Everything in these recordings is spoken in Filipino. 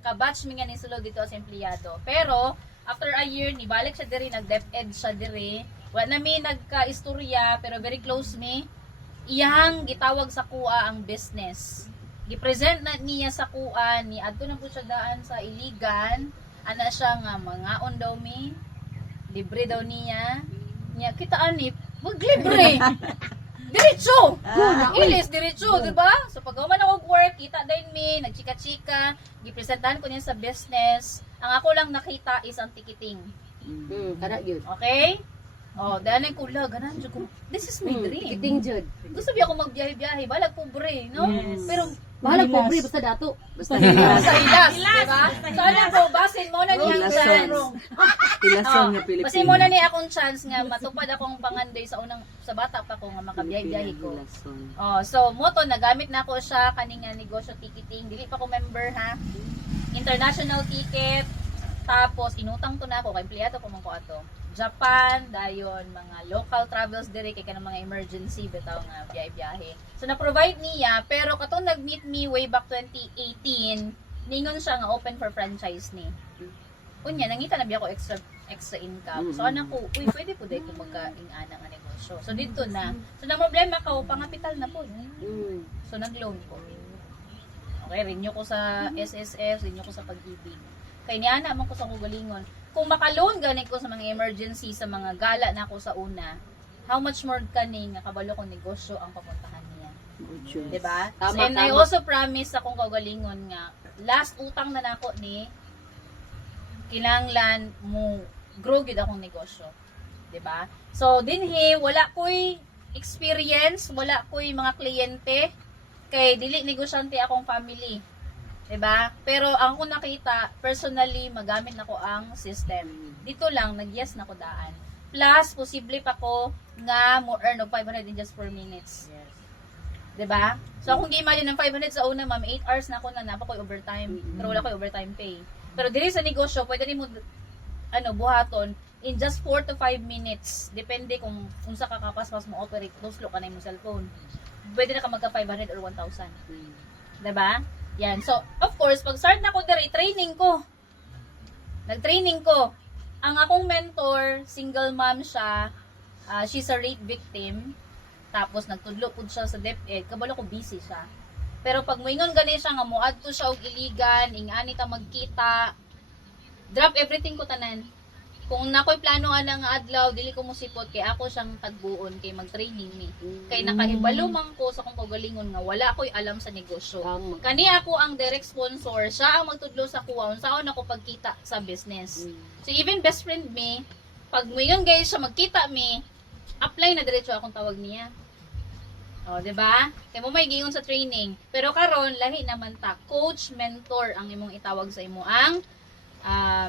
ka-batch mi nga ni sulod dito as empleyado. Pero after a year nibalik siya diri, nag-DepEd siya diri. Wa na mi nagka-istorya pero very close mi. Iyang gitawag sa kuha ang business. Gipresent na niya sa kuha ni adto na po siya daan sa Iligan. Ana siya nga mangaon daw mi. Libre daw niya. Niya kitaan ni wag libre. Diretso! Ilis, diretso, di ba? So, pag man ako work, kita din mi, nagchika-chika, gipresentahan ko niya sa business. Ang ako lang nakita is ang ticketing. Kada yun. Okay? Oh, dahil ko lang, ganan dyan ko. This is my dream. Kiting jud. Gusto biya ako magbiyahe-biyahe, balag pobre, no? Yes. Pero, Bahala po, pre, basta dato. Basta sa ilas, di ba? So, ano ko, basin mo na niyang chance. Pilason nga Basin Pilipino. mo na niya akong chance nga matupad akong pangandoy sa unang, sa bata pa ko nga makabiyahe-biyahe ko. Pilason. Oh, so moto nagamit na ako siya kaning nga negosyo ticketing. Dili pa ko member ha. International ticket. Tapos inutang to na ako kay empleyado ko man ko ato. Japan, dayon mga local travels dire kay kanang mga emergency bitaw nga biyahe-biyahe. So na-provide niya pero katong nag-meet me way back 2018, ningon siya nga open for franchise ni. Unya nangita na biya ko extra income. So anak ko, uy pwede po dai ko magkaing-ana nga negosyo. So dito na. So na problema ko pangapital na po. So nag-loan ko. Okay, renew ko sa SSS, renew ko sa Pag-ibig. Kay niana man ko sa kugalingon. Kung maka-loan gani ko sa mga emergency, sa mga gala na ako sa una, how much more kani nga kabalo kong negosyo ang papuntahan niya. Diba? Tama, So, and I tama. also promise sa kong kagalingon nga, last utang na nako ni, kinanglan mo grow gid akong negosyo. 'Di ba? So dinhi wala koy experience, wala koy mga kliyente kay dili negosyante akong family. 'Di ba? Pero ang ko nakita personally magamit nako ang system. Dito lang nag-yes na ko daan. Plus posible pa ko nga mo earn og 500 in just 4 minutes. 'Di ba? So kung gi-imagine ng 500 sa una, ma'am, 8 hours na ako na napa koy overtime. Pero wala koy overtime pay. Pero diri sa negosyo, pwede nimo buhaton in just 4 to 5 minutes. Depende kung unsa ka kapaspas mo operate, slow ka na imong cellphone. Pwede na ka magka 500 or 1,000. 'Di ba? Yan. So, of course, pag start na ko diri, training ko. Nag-training ko. Ang akong mentor, single mom siya. She's a rape victim. Tapos nagtudlo pud siya sa DepEd. Kabalo ko busy siya. Pero pag moingon gani siya nga moadto siya og Iligan, ingani ta magkita. Drop everything ko tanan. Kung nakoy plano nga nga adlaw, dili ko musipot kay ako siyang tagbuon kay mag-training mi. Kay nakahibalo man ko sa kong kagalingon nga wala koy alam sa negosyo. Tama. Kani ako ang direct sponsor, siya ang magtudlo sa kuha unsaon ako pagkita sa business. So even best friend mi, pag moingon guys siya magkita mi, apply na diretso akong tawag niya. O, di ba? Kaya mo may gingon sa training. Pero karon lahi naman ta, coach, mentor ang imong itawag sa imo ang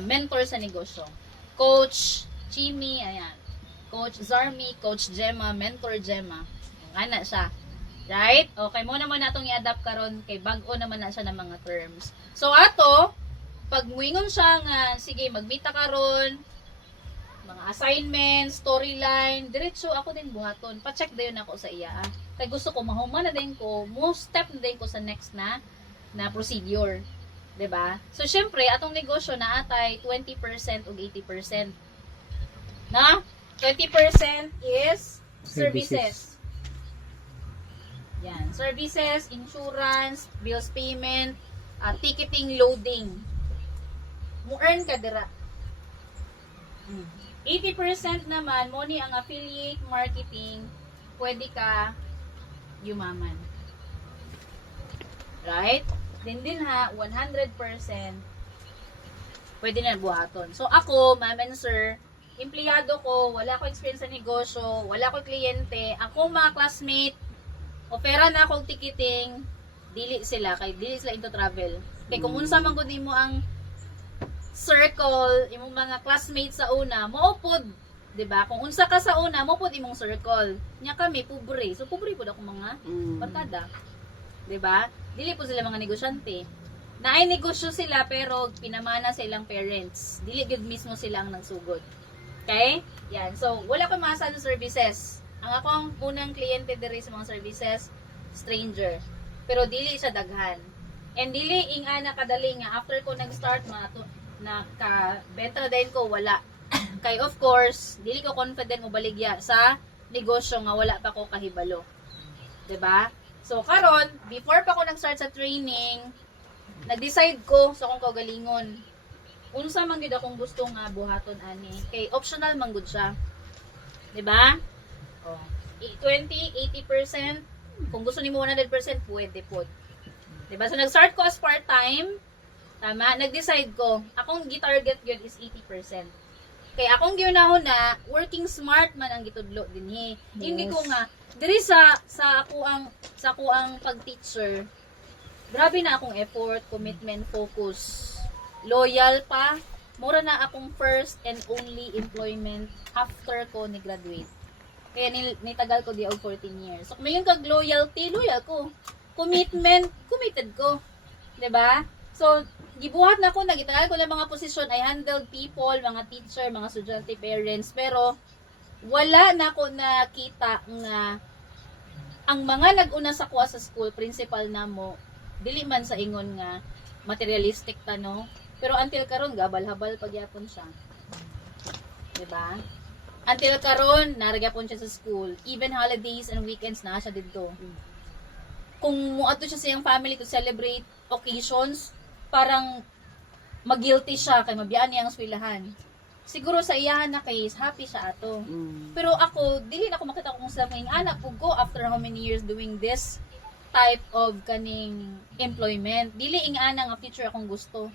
mentor sa negosyo. Coach Chimi, ayan. Coach Zarmi, Coach Gemma, Mentor Gemma. Ana siya. Right? Okay, mo naman natong i-adapt karon kay bag-o naman na siya ng mga terms. So ato, pag muingon siya nga, sige, magmita karon, mga assignments, storyline, diretso ako din buhaton. Pa-check dayon ako sa iya. Kay gusto ko mahuman na din ko, mo step na din ko sa next na procedure. 'Di ba? So syempre, atong negosyo na atay 20% ug 80%. Na? 20% is services. Yan, services, insurance, bills payment, ticketing, loading. Mo earn ka dira. 80% naman, mo ni ang affiliate marketing, pwede ka yumaman. Right? Din ha, 100% pwede na buhaton. So ako, ma'am and sir, empleyado ko, wala ko experience sa negosyo, wala ko kliyente, ako mga classmate, opera na akong ticketing, dili sila into travel. Kay kung unsa man gud mo ang circle, imong mga classmates sa una, maupod, 'di ba? Kung unsa ka sa una, maupod imong circle. Nya kami pobre. So pobre pud ako mga barkada. 'Di ba? Dili po sila mga negosyante. Naay negosyo sila pero pinamana sa ilang parents. Dili gud mismo sila ang nagsugod. Okay? Yan. So, wala ko masa sa services. Ang akong unang kliyente diri sa mga services, stranger. Pero dili siya daghan. And dili ing ana kadali nga after ko nag-start naka-benta din ko wala. Kay of course, dili ko confident mo baligya sa negosyo nga wala pa ko kahibalo. 'Di ba? So karon, before pa ko nag-start sa training, nag-decide ko sa akong kaugalingon. Unsa man gyud akong gusto nga buhaton ani, kay optional man gud siya. 'Di ba? Oh, 20, 80%, kung gusto nimo 100% pwede pod. 'Di ba? So nag-start ko as part-time. Tama, nag-decide ko, akong gi-target gyud is 80%. Kay akong giunahon na working smart man ang gitudlo dinhi. Hindi ko nga diri sa ako ang pag-teacher. Grabe na akong effort, commitment, focus, loyal pa. Mura na akong first and only employment after ko ni graduate. Kaya nitagal ko di og 14 years. So kung kag loyalty, loyal ko. Commitment, committed ko. 'Di ba? So gibuhat na ko, nagitagal ko ng mga posisyon, I handled people, mga teacher, mga estudyante, parents, pero wala na ko nakita nga ang mga nag-una sa kuha sa school, principal na mo, dili man sa ingon nga materialistic tano, pero until karon gabal-habal pagyapon siya. 'Di ba? Until karon naragyapon siya sa school, even holidays and weekends na siya didto. Kung muadto siya sa iyang family to celebrate occasions, parang mag-guilty siya kay mabiyaan niya ang eskwelahan. Siguro sa iyahan na case, happy siya ato. Pero ako, dili na ako makita kung sa mga anak ko go after how many years doing this type of kaning employment. Dili ing ana nga future akong gusto.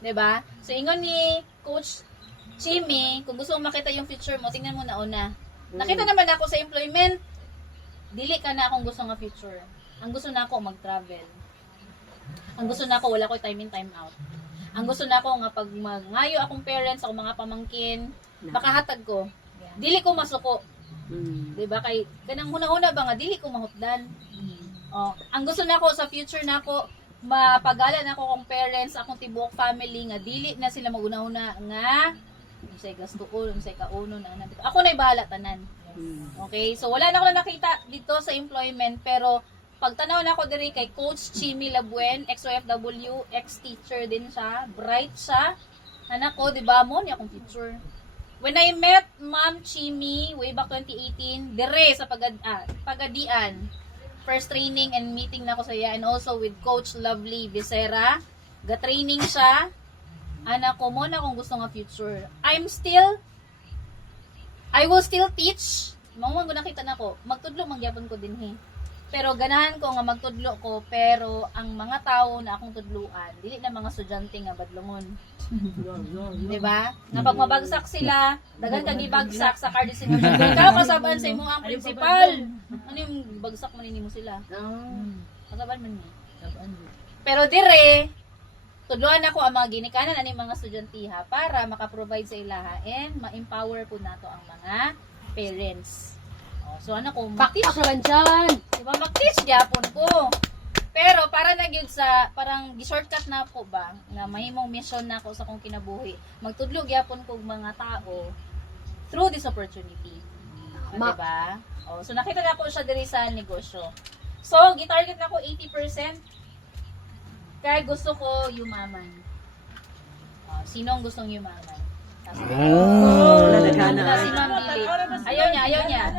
'Di ba? So ingon ni Coach Chimmy, kung gusto mo makita yung future mo, tingnan mo na una. Nakita naman ako sa employment, dili ka na akong gusto nga future. Ang gusto na ako mag-travel. Ang gusto na ako, wala ko time in, time out. Ang gusto na ako nga pag mangayo akong parents, akong mga pamangkin, makahatag ko. Dili ko masuko. Diba? Kay, kanang una-una ba nga, dili ko mahutdan. Oh, ang gusto na ako sa future na ako, mapagalan ako kong parents, akong tibuok family, nga dili na sila maguna-una nga, unsay gastuon, unsay kaunon, ako na'y bahala tanan. Okay? So, wala na ako na nakita dito sa employment, pero pagtanaw na ako diri kay Coach Chimmy Labuen, ex-OFW, ex-teacher din siya, bright siya. Anak ko, di ba mo, niya akong teacher. When I met Ma'am Chimmy, way back 2018, dire sa Pagadian, first training and meeting na ako sa iya, and also with Coach Lovely Becerra, ga-training siya. Anak ko, mo na akong gusto nga future. I will still teach. Mga nakita na ko, magtudlo, magyapon ko din Pero ganahan ko nga magtudlo ko, pero ang mga tao na akong tudluan, dili na mga estudyante nga badlongon. 'Di ba? Nga pag mabagsak sila, dagan kag ibagsak sa cardis mo. Ikaw kasaban sa imo ang principal. Ano yung bagsak man nimo sila? Kasaban man ni. Pero dire, tudluan ako ang mga ginikanan ani mga estudyante para maka-provide sa ilaha and ma-empower po nato ang mga parents. So ano ko, Bakit ako naman dyan? diba mag-teach gyapon ko. Pero para na gyud sa parang gi-shortcut na ko ba nga mahimong mission na ako sa kong kinabuhi. Magtudlo gyapon ko mga tao through this opportunity. Diba? Oh, so nakita na ko siya diri sa negosyo. So gi-target na ko 80%. Kaya gusto ko yumaman. Sinong gustong yumaman? Si Ma'am Lily. Ayaw niya.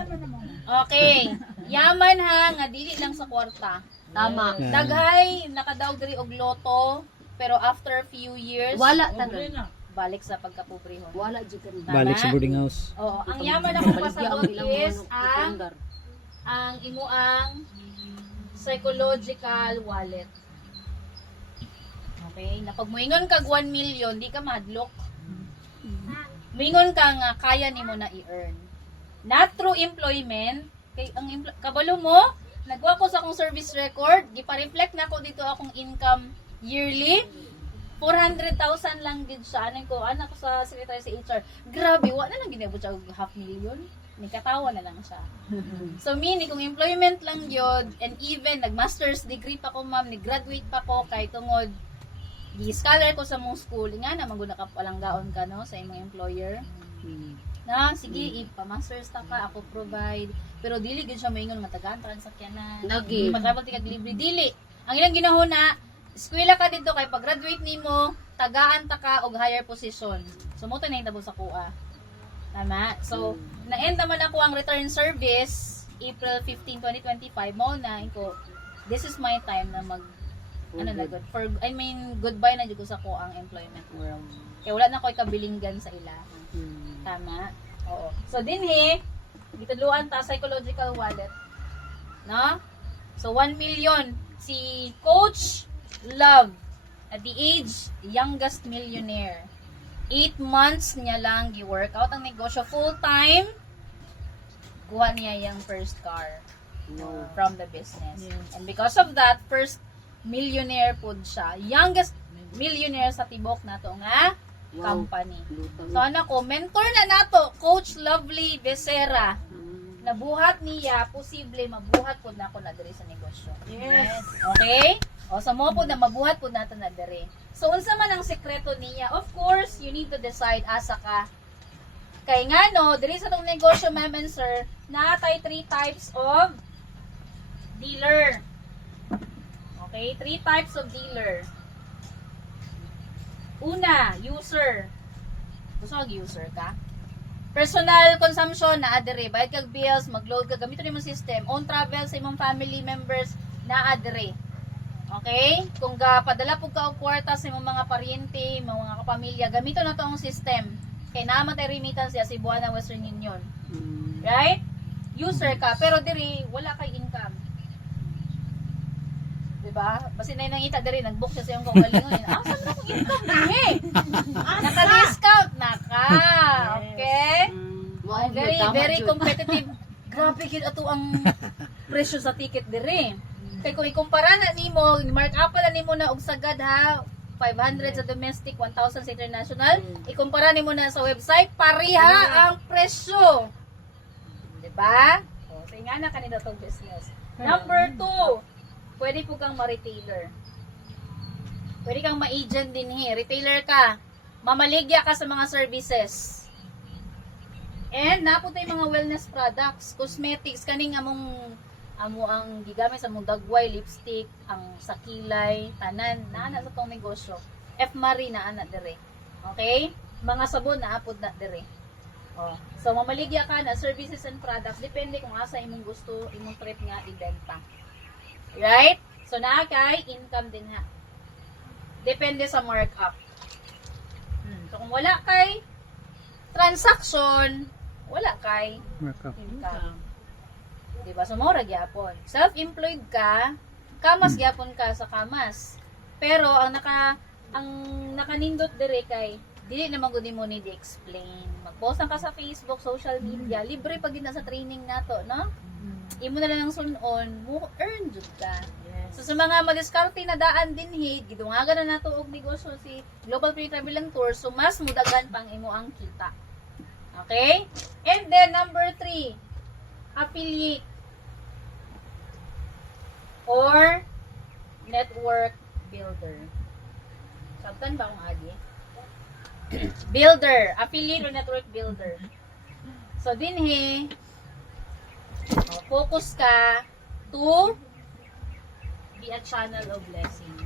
Okay. Yaman ha, nga dili lang sa kwarta. Tama. Daghay, nakadaog diri og loto, pero after few years, Wala tanan. balik sa pagkapobrehon. Wala dyan ka rin. Tama? Balik sa boarding house. Oo, ang yaman ako pasabot is ang imuang psychological wallet. Okay, na pag moingon kag 1 million, di ka madlok. Mingon ka nga kaya nimo na i-earn. Not through employment, kay ang kabalo mo, nagwa ko sa akong service record, gipa-reflect na ko dito akong income yearly. 400,000 lang gid siya. Anak ko sa secretary sa HR. Grabe, wala na lang ginabot siya og 500,000. Nikatawa na lang siya. So meaning kung employment lang yun, and even nag-master's degree pa ko ma'am, nag-graduate pa ko kay tungod gi-scholar ko sa mong school, nga na maguna ka palang gaon ka no sa imong employer. Na sige, ipa-masters ta ka, ako provide. Pero dili gid siya maingon nga tagaan parang sakyanan. Lagi. Patravel ti kag libre dili. Ang ilang ginahuna, eskwela ka dito kay pag-graduate nimo, tagaan ta ka og higher position. So mo to na hitabo sa kuha. Tama? So na-end naman ako ang return service April 15, 2025 mo na ko. This is my time na mag goodbye na jud ko sa ko ang employment world. Kaya wala na ko ikabilinggan sa ilaha. Tama? Oo. So dinhi gitudluan ta psychological wallet. No? So 1 million si Coach Love at the age youngest millionaire. 8 months niya lang gi-workout ang negosyo full time. Kuha niya yung first car from the business. And because of that, first millionaire pud siya. Youngest millionaire sa tibok nato nga company. So ana ko, mentor na nato, Coach Lovely Becerra. Nabuhat niya, posible mabuhat pud nako na diri sa negosyo. Yes. Okay? O sa mo pud na mabuhat pud nato na diri. So unsa man ang sekreto niya? Of course, you need to decide asa ka. Kay nga no, diri sa tong negosyo, ma'am and sir, natay 3 types of dealer. Okay, 3 types of dealer. Una, user. Gusto mag-user ka? Personal consumption na adere. Bayad kag bills, mag-load ka, gamiton imong system. Own travel sa imong family members na adere. Okay? Kung padala pug ka og kwarta sa imong mga paryente, mga kapamilya, gamiton na to ang system. Kay naman tay remittance sa Cebuana Western Union. Right? User ka, pero diri wala kay income. Diba? Basta na nangita diri, nag-book siya sa iyong kaugalingon. Saan na kong income diri? Naka-discount na ka. Okay? Very competitive. Grabe gid ato ang presyo sa ticket diri. Kay kung ikumpara na nimo, mark up na nimo na og sagad ha, 500 sa domestic, 1,000 sa international. Ikumpara nimo na sa website, pareha ang presyo. Diba? O, so nga na kanina tong business. Number 2, pwede po kang ma-retailer. Pwede kang ma-agent din retailer ka. Mamaligya ka sa mga services. And napunta yung mga wellness products, cosmetics, kaning amo ang gigamit sa mong dagway, lipstick, ang sakilay, tanan, naana sa tong negosyo. F. Marie na ana dire. Okay? Mga sabon na apod na dire. Oh. So mamaligya ka na services and products, depende kung asa imong gusto, imong trip nga ibenta. Right? So naa kay income din ha. Depende sa markup. So kung wala kay transaction, wala kay Markup. income. Diba? So mao ra gyapon. Self-employed ka, kamas gyapon ka sa kamas. Pero ang nakanindot dire kay dili naman gud mo need explain. Mag-post ka sa Facebook, social media, libre pag na sa training nato, no? Imo na lang ang sunon, mo earn jud ka. So sa mga madiskarte na daan dinhi, gidungagan na nato og negosyo si Global Free Travel and Tour, so mas mudagan pang imo ang kita. Okay? And then number 3, affiliate or network builder. Sabtan ba akong agi? Builder, affiliate or network builder. So dinhi focus ka to be a channel of blessing.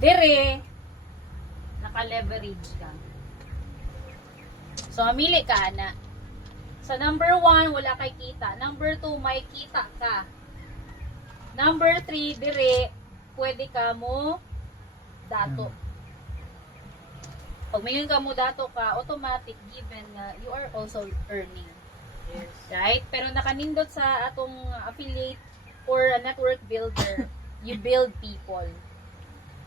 Dire naka-leverage ka. So mamili ka na. So number 1, wala kay kita. Number 2, may kita ka. Number 3, dire pwede ka mo dato. Pag mayon ka mo dato ka, automatic given na you are also earning. Yes. Right? Pero nakanindot sa atong affiliate or a network builder, you build people.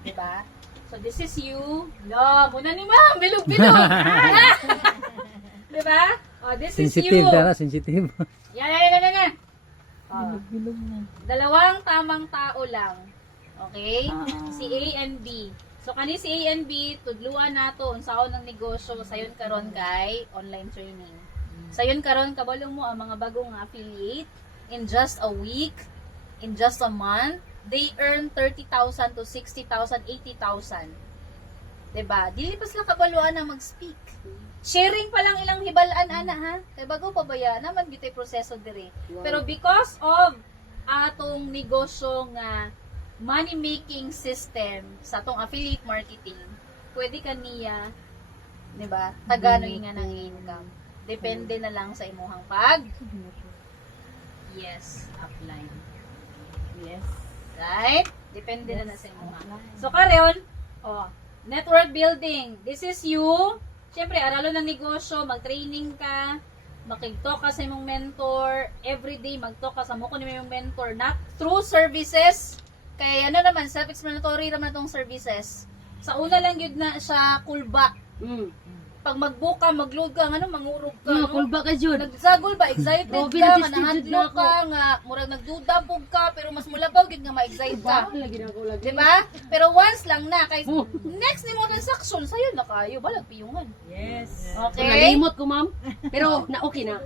Diba? So this is you. No, muna ni ma'am, bilog-bilog. Diba? Oh, this is you. Sensitive dara, sensitive. Yan. Oh. Dalawang tamang tao lang. Okay? Si A and B. So kani si A and B, tudluan nato unsaon ang negosyo sayon karon kay online training. Sayon karon kabalo mo ang mga bagong affiliate in just a week, in just a month, they earn 30,000 to 60,000, 80,000. 'Di ba? Dili pa sila kabaluan na mag-speak. Sharing pa lang ilang hibalaan ana ha. Kay bago pa baya naman gitoy proseso diri. Pero because of atong negosyo nga money-making system sa atong affiliate marketing, pwede ka niya, di ba, taganoy nga ng income. Depende na lang sa imuhang apply. Yes. Right? Depende na sa imuhang. So, karon, network building. This is you. Siyempre, aralo ng negosyo, mag-training ka, makig-talk ka sa imong mentor, everyday mag-talk ka sa mukha ni imong mentor, not through services. Kaya ano naman, self-explanatory naman itong services. Sa una lang yun na siya kulba. Pag mag-book ka, mag-load ka, ano, mangurog ka. Nga, kulba ka dyan. Nagsagol ba? Excited Grabe, ka, nag-tested manahadlo na ako. ka, nga, murag nagdudabog ka, pero mas mulabaw, gid nga ma-excite ka. Lagi na ako lagi. Diba? Pero once lang na, kay next ni mo transaction, sayo na kayo, balag piyungan. Yes. Okay? Nalimot ko, ma'am. Pero, okay na.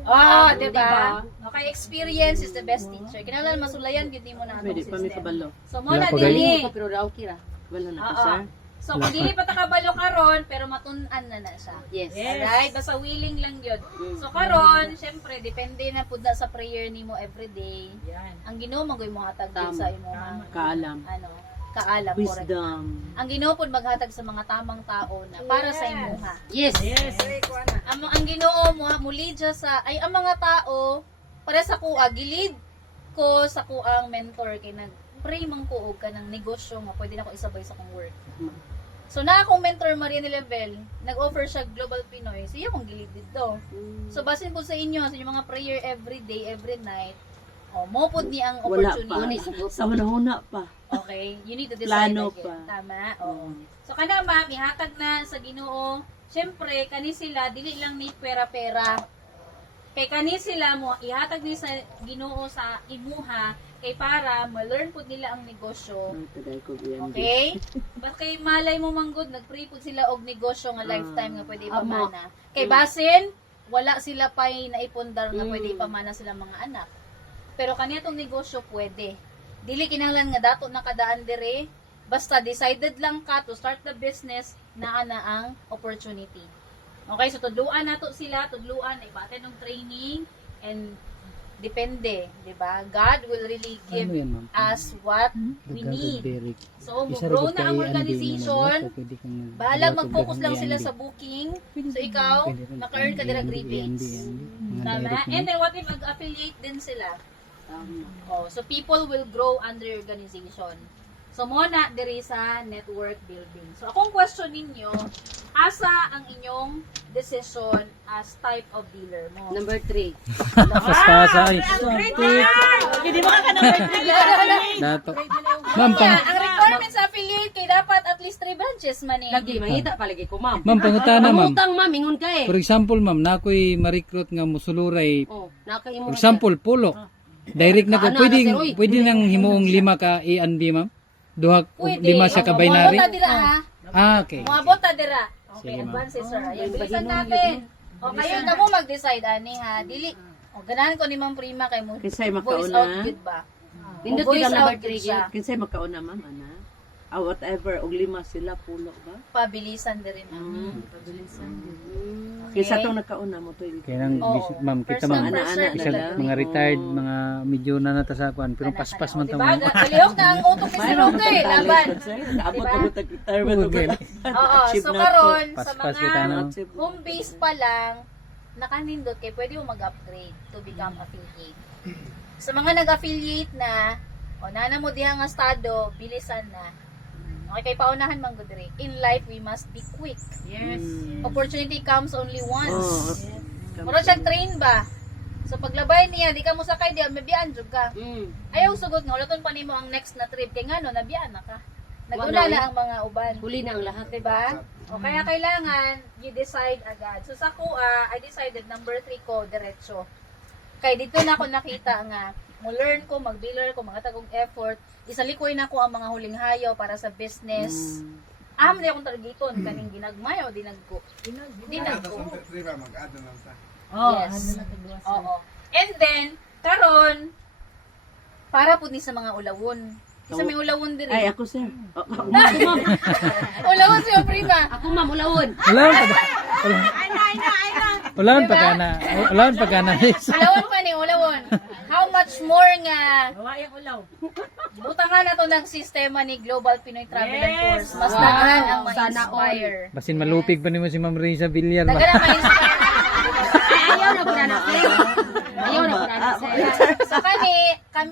Diba? Okay, experience is the best teacher. Kinahanglan masulayan, yun di mo na Pwede itong pa may system. kabalo. So, muna Wala pa dili. Pero okay ra. Wala na Oo. ko, sir. So, kung dili pa takabalo karon pero matunan na siya. Yes. Alright? Basta willing lang yun. So, karon, syempre, depende na po sa prayer nimo everyday. Ang Ginoo magoy mo hatag Tama. sa imo Kaalam. kaalam, correct. Wisdom. Ang Ginoo po maghatag sa mga tamang tao na para sa imuha. Yes. Ang Ginoo mo muli dya sa ay ang mga tao para sa kuha gilid ko sa kuang mentor kay nag-pray man ko og kanang negosyo nga pwede na ko isabay sa kong work. So na akong mentor Maria Level, nag-offer siya Global Pinoy. Siya akong gilid dito. So basin po sa inyo sa inyong mga prayer every day, every night. Mo pud ni ang Wala pa. opportunity. Sa manahuna pa. Okay, you need to decide Plano again. pa. Tama? Oo. So kana ma'am, ihatag na sa Ginoo. Siyempre, kani sila dili lang ni pera-pera. Kay kani sila mo ihatag ni sa Ginoo sa imuha kay para ma-learn pud nila ang negosyo. Ang tagay ko yan. Okay? But kay malay mo manggod nagpray pud sila og negosyo nga lifetime nga pwede ipamana. Kay basin wala sila pay naipundar nga pwede ipamana sila mga anak. Pero kaniyatong negosyo pwede. Dili kinahanglan nga dato nakadaan dire. Basta decided lang ka to start the business naa na ang opportunity. Okay, so tudluan nato sila, tudluan ibate ng training and depende, di ba? God will really give Ano yan, ma'am? us what we Dagdag need. Derek. So, Isa mag-grow rin na ang kay Andy organization. naman, pwede kang Bahala mag- mag-focus lang kay sila Andy. sa booking. So, ikaw, Pwede rin maka-earn ka kay direct Andy, rebates. Mga Tama? direct And na. then, what if mag-affiliate din sila? Oh, so, people will grow under your organization. So, muna, diri sa network building. So, akong question ninyo, asa ang inyong decision as type of dealer mo? Number 3. Pasta-pasta ay. Hindi mo ka number 3. Dato. Ma'am, Yeah, ang requirements sa affiliate kay dapat at least 3 branches man eh. Lagi, mangita palagi ko, ma'am. Ma'am, pangutana, ma'am. Pangutang, ma'am. Ingon ka eh. For example, ma'am, na ako'y ma-recruit nga musuluray. Oh, nakaimo. For example, pulok. Direct na ko, Ano, pwede, sir, uy. pwede nang himuong 5 ka A&B, ma'am? Duha, Pwede. 5 siya ka binary? Mga dira ha. Okay. Mga bota dira. Okay, Sige, ma'am. advances sir. Ayan, bilisan natin. O kayo na mo mag-decide ani ha. Dili. O ganahan ko ni Ma'am Prima kay mo. Kinsay Voice makauna? out good ba? Nindot Voice kita number out good 3 siya. Kinsay makauna, ma'am, ana? Whatever, og 5 sila, pulo ba? Pabilisan din. Kinsa tong nakauna mo to? Kaya nang, Oo. ma'am, kita First ma'am, come, first Ana-ana serve na isa, lang. mga retired, mga medyo na natasakuan, pero paspas man Diba? tamo. Galihok na ang utok ni si Roque. Laban. Abot Diba? mo tag-retirement. Okay. Oo. Achieve So na to. karon sa Paspas kita mga na. home base pa lang, nakanindot kay pwede mo mag-upgrade to become affiliate. Sa mga nag-affiliate na, o nana mo diha nga estado, bilisan na. Okay, kay paunahan man gud diri. In life, we must be quick. Yes. Opportunity comes only once. Oh. Mura siya train ba? So paglabay niya, di ka mo sakay diya, mabiyan jud ka. Ayaw sugod nga, walaton pa nimo ang next na trip. Kay ngano, nabiyaan na ka. Naguna Wala, na ang mga uban. Huli na ang lahat. Diba? O kaya kailangan, you decide agad. So sa kuha, I decided number 3 ko, diretso. Kaya dito na ako nakita nga, mo learn ko, mag-dealer ko, mga tagong effort, isalikoy na ko ang mga huling hayaw para sa business. Am na akong targeton, kaning ginagmay o dinagko. Dinagko. Yes. Oo. And then, karon para po ni sa mga ulawon. Isa may ulawon diri. Ay, ako, sir. Ulawon siya, prima. Ako, ma'am, ulawon. Hello? Ulawon Diba? pa ka na. Ulawon pa ka na. Ulawon pa ni ulawon. How much more nga Gawa yung ulaw. butangan na to ng sistema ni Global Pinoy Travel and Yes. Tours. Mas Wow. dagan ang Sana ma-inspire. Basin malupig pa nimo si Ma'am Risa Villar Dagan ba? ang ma-inspire. Ayaw na pura na sir. Ayaw na pura na sir. So kami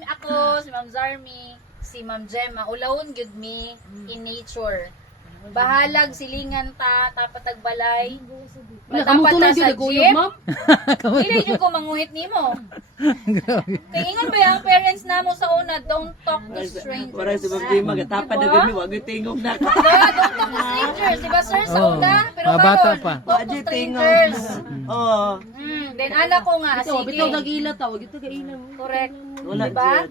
ako, si Ma'am Zarmi, si Ma'am Gemma, ulawon gyud mi in nature. Bahalag silingan ta, tapat tagbalay. Wala ka mong tulog yun, naguyog, ma'am. Dili jud ko manguhit nimo. Kay ingon ba ang parents namo sa una, don't talk to strangers. Para sa mga magatapad na gami, wag yung tingog na ka. Kaya don't talk to strangers, di ba sir, sa Oo. una? Pero Mga bata karon, pa. talk to Wag yung strangers. Oo. Then anak ko nga, Bitaw, bitaw sige. nag-ila ta, wag ito nag-ila. Correct. Wala Diba? dyan.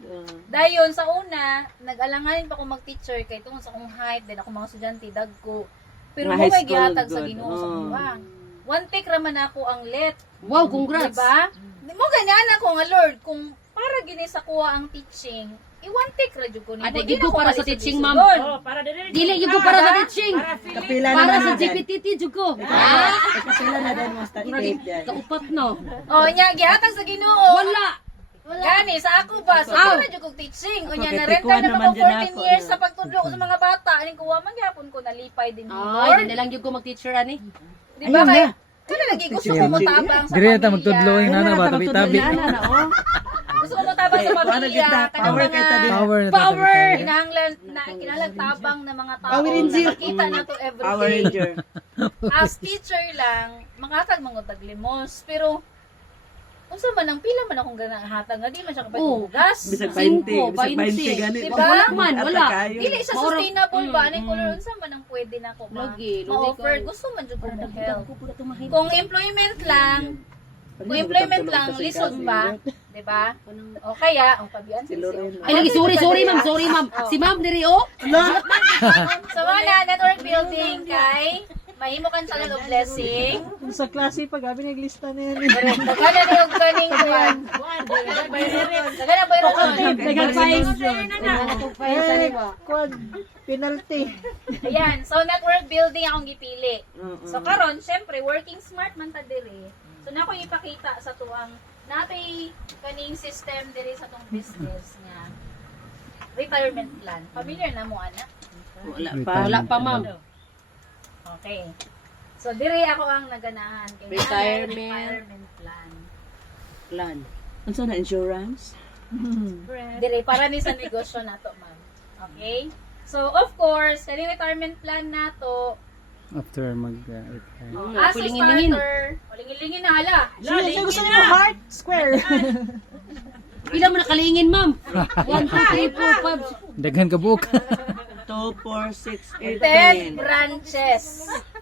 Dayon sa una, nag-alanganin pa ako mag-teacher kay tungod sa akong height, then ako mga estudyante dagko. Pero Mga mo high may school, gihatag sa good. Ginoo sa Oh. buwan. One take raman ako ang let, Wow, congrats. diba? Mo ganyan ako nga Lord, kung para gini sa kuha ang teaching, i-one take ra jud ko nimo. Ate, Di gid ko na para sa malisod-lisod teaching, ma'am. doon. Oh, para dili. Dili yung ko para sa teaching. Kapila Para naman sa na dyan. GPTT jud ko. Ah, Kapila na din mo sa tape dyan. kaupat no. Oh, nya gihatag sa Ginoo. Wala. Gani sa ako ba sa Aw. para jud kog teaching. Unya Okay, na renta tikuan na naman ako din 14 ako, years no? sa pagtudlo ko sa mga bata. Aning kuha man gyapon ko nalipay din ni Ay, Lord. di na lang yun ko mag-teacher ani. Di ba Ayun kay na. kana lagi gusto Sige. ko motabang sa Dire ta pamilya. magtudloing na ba tabi-tabi. Gusto ko motabang sa Para pamilya. kita, Kanang power kay mga tadi. Power na Power! tabi-tabi. kinahanglan na kinahanglan tabang ng mga tao. Power Ranger. Nakikita na to every Power day. Ranger. As teacher lang, makatag mga taglimos. Pero unsa man ang pila man akong ganang hatag nga di man siya kapay Oo. hugas. Bisag 20, Cinco, bisag 20 ganit. Diba? Wala man, wala. Dili siya Maura- sustainable ba? Anong Mm, color unsa man ang pwede na ko Lagi, lagi ma-offer? ka. Gusto man jud ko mo help. Ko pura tumahin. Kung employment lang, kung employment lang lisod ba, 'di ba? O kaya ang pabian Si Lorena. Ay lagi sorry ma'am, sorry ma'am. Si ma'am diri oh. So wala network building kay mahimo kan sa of blessing. Sa klase pag gabi naglista na yan. Correct. Dagana ni og kaning kuan. Dagana ba ron? Kuwan, penalty. Ayan, so network building akong gipili. Oo. So karon, syempre working smart man ta diri. So na ko ipakita sa tuang natay kaning system diri sa tong business nga retirement plan. Familiar na mo ana? Wala pa. Wala pa ma'am. Okay. So diri ako ang naganahan kay Retirement. plan. Plan. Ano sa na insurance? Diri para ni sa negosyo nato, ma'am. Okay? So of course, kaning retirement plan nato, After mag-retire. as a kulingin-lingin. starter, lingin na hala. Siya gusto niyo heart square. Pila mo nakalingin ma'am? 1, 2, 3, 4, 5. Daghan ka buok. 2, 4, 6, 10 8, 10. branches.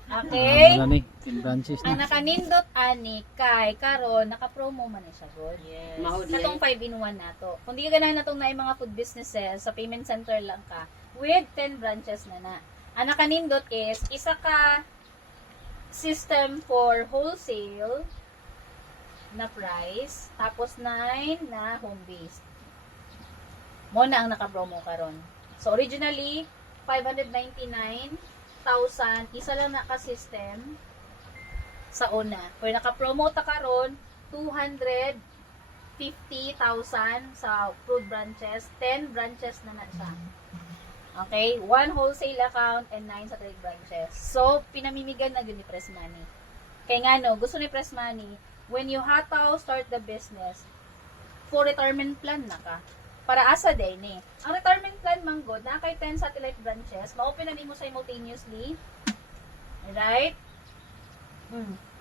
Okay? Ano ni? 10 branches Ang na. nakanindot ani kay karon naka-promo man ni siya god. Yes. Mahod Katong 5 in 1 nato. Kung di ka ganahan natong na mga food businesses sa payment center lang ka with 10 branches na. Ang nakanindot is isa ka system for wholesale na price tapos 9 na home based. Mo na ang naka-promo karon. So originally 599,000 isa lang naka-system sa una. Pero naka-promo ta karon 250,000 sa food branches, 10 branches na siya. Okay, 1 wholesale account and 9 sa trade branches. So pinamimigan na yun ni Press Money. Kaya nga no, gusto ni Press Money, when you hataw start the business, for retirement plan na ka. Para asa day ni. Ang retirement plan manggod na kay 10 satellite branches, ma-open na nimo simultaneously. Right?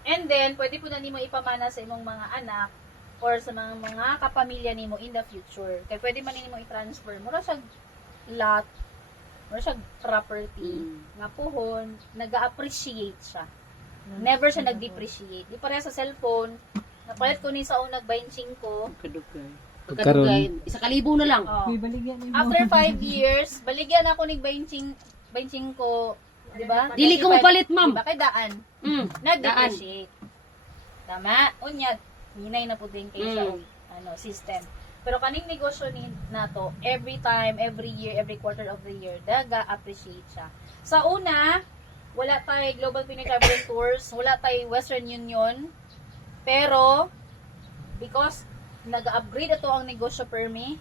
And then pwede po na nimo ipamana sa imong mga anak or sa mga kapamilya nimo in the future. Kay pwede man nimo i-transfer mura sa lot or sa property nga pohon nag-appreciate siya. Never siya nag-depreciate. Di pareha sa cellphone. Napalit ko ni sa unang 25 ko. Kadugay. Karon. Isa kalibo na lang. Oh. May baligyan niyo. After 5 years, baligyan ako ni 25 ko, di ba? Dili ko mo palit ma'am. Diba kay daan? Mm. Nag-depreciate. Tama? Unya, hinay na po din kayo sa system. Pero kaning negosyo ni nato, every time, every year, every quarter of the year, daga-appreciate siya. Sa una, wala tayo Global Pinoy Travel and Tours, wala tayo Western Union, Pero because nag-upgrade ato ang negosyo permi,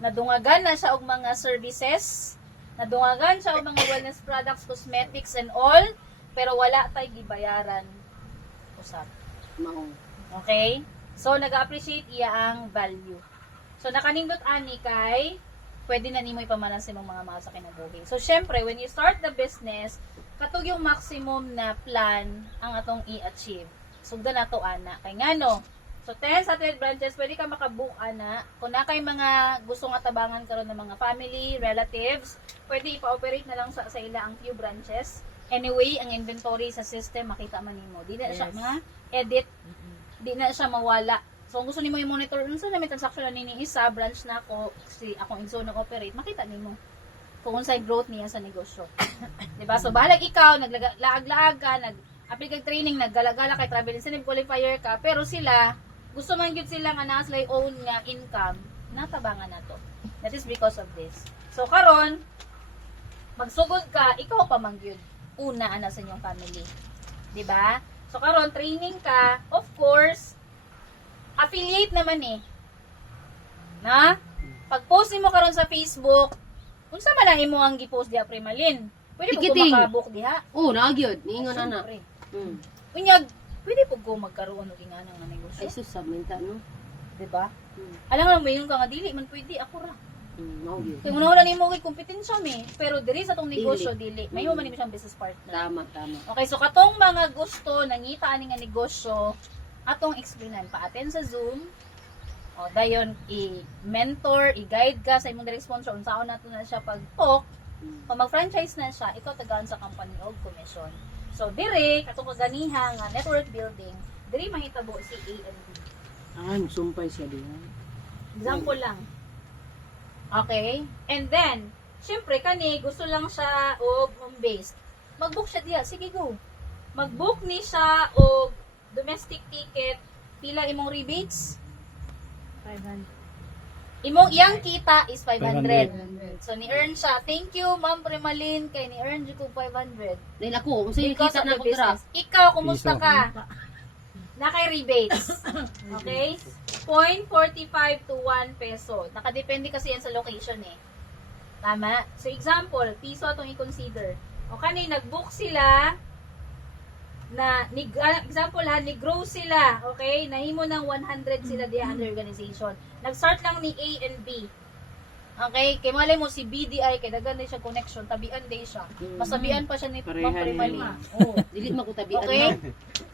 nadungagan na siya og mga services, nadungagan siya og mga wellness products, cosmetics and all, pero wala tay gibayaran usab. Mao. Okay? So nag-appreciate iya ang value. So nakanindot ani kay pwede na nimo ipamanan sa imong mga mahal sa kinabuhi. So syempre when you start the business, katug yung maximum na plan ang atong i-achieve. Sugdan nato ana kay ngano. So 10 satellite branches pwede ka makabook ana. Kung na kay mga gusto nga tabangan karon ng mga family, relatives, pwede ipa-operate na lang sa ila ang few branches. Anyway, ang inventory sa system makita man nimo. Di na siya mga edit. Di na siya mawala. So, kung gusto nimo i-monitor, unsa na may transaction na nini isa, branch na ako, si akong igsoon nag-operate, makita nimo kung unsay growth niya sa negosyo. Diba? So, bahalag ikaw, naglaag-laag ka, nag-apply kag training, naggala-gala kay travel incentive qualifier ka, pero sila, gusto man gyud sila nga naa sila own nga income, natabangan na to. That is because of this. So, karon magsugod ka, ikaw pa man gyud una ana sa inyong family. Diba? So, karon training ka, of course, affiliate naman eh. Na? Pag-post mo karon sa Facebook, unsa man ang imo ang gi-post diha Primalin? Pwede po Ticketing. makabook diha. Oh, nagyod. Niingon ana. Siyempre. Mm. Unyag, pwede po go magkaroon og ingana nga negosyo. Ay sus, saminta no. Diba? Mm. Alam mo, mayon ka nga dili man pwede ako ra. Mao gyud. Kaya una nimo kay kompetensya me, pero diri sa tong negosyo dili. May man nimo siyang business partner. Tama. Okay, so katong mga gusto nangita ani nga negosyo, atong explainan pa-attend sa Zoom. O dayon i-mentor, i-guide ka sa imong direct sponsor unsaon nato na siya pag-talk. Kung mag-franchise na siya, ikaw tagaan sa company og commission. So dire katong kaganiha nga network building, dire mahitabo si A and B. Sumpay siya diyan. Example lang. Okay? And then, syempre, kani, gusto lang siya og home based. Mag-book siya diya. Sige, go. Mag-book ni siya og domestic ticket. Pila imong rebates? 500. Imong iyang kita is 500. So, ni-earn siya. Thank you, Ma'am Primalin. Kay ni-earn dyan ko 500. Dahil ako, kung sa'yo Because kita of na the ako dira. business. Ikaw, kumusta Piso. ka? Na kay rebates. Okay? 0.45 to 1 peso. Nakadepende kasi yan sa location eh. Tama? So, example, piso itong i-consider. O kani, nag-book sila na, example ha, ni-grow sila. Okay? Nahimo ng 100 sila diya under organization. Nag-start lang ni A and B. Okay? Kay malay mo si BDI, kay dagan din siya connection, tabian din siya. Masabian pa siya ni Parehan Ma'am Primalin. nila. Oh. Dili makutabian Okay?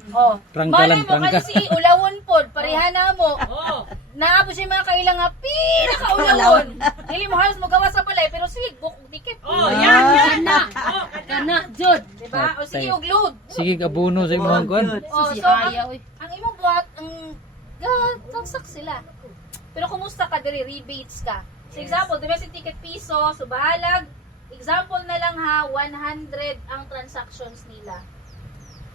no. Oh. Prangka Malay lang, mo, prangka. kasi si ulawon po, pareha na mo. Naabo siya mga kailang nga, pinaka-ulawon. Dili mo halos magawa sa balay, pero sige, book ticket. Oh, yan. Kana, jud. Diba? O sige, og load. Sige, abono sa imong kuan. Oh, Si so, Haya, oy. ang imong buhat, transak sila. Pero kumusta ka diri, rebates ka. So example, domestic ticket piso, so bahalag, example na lang ha, 100 ang transactions nila.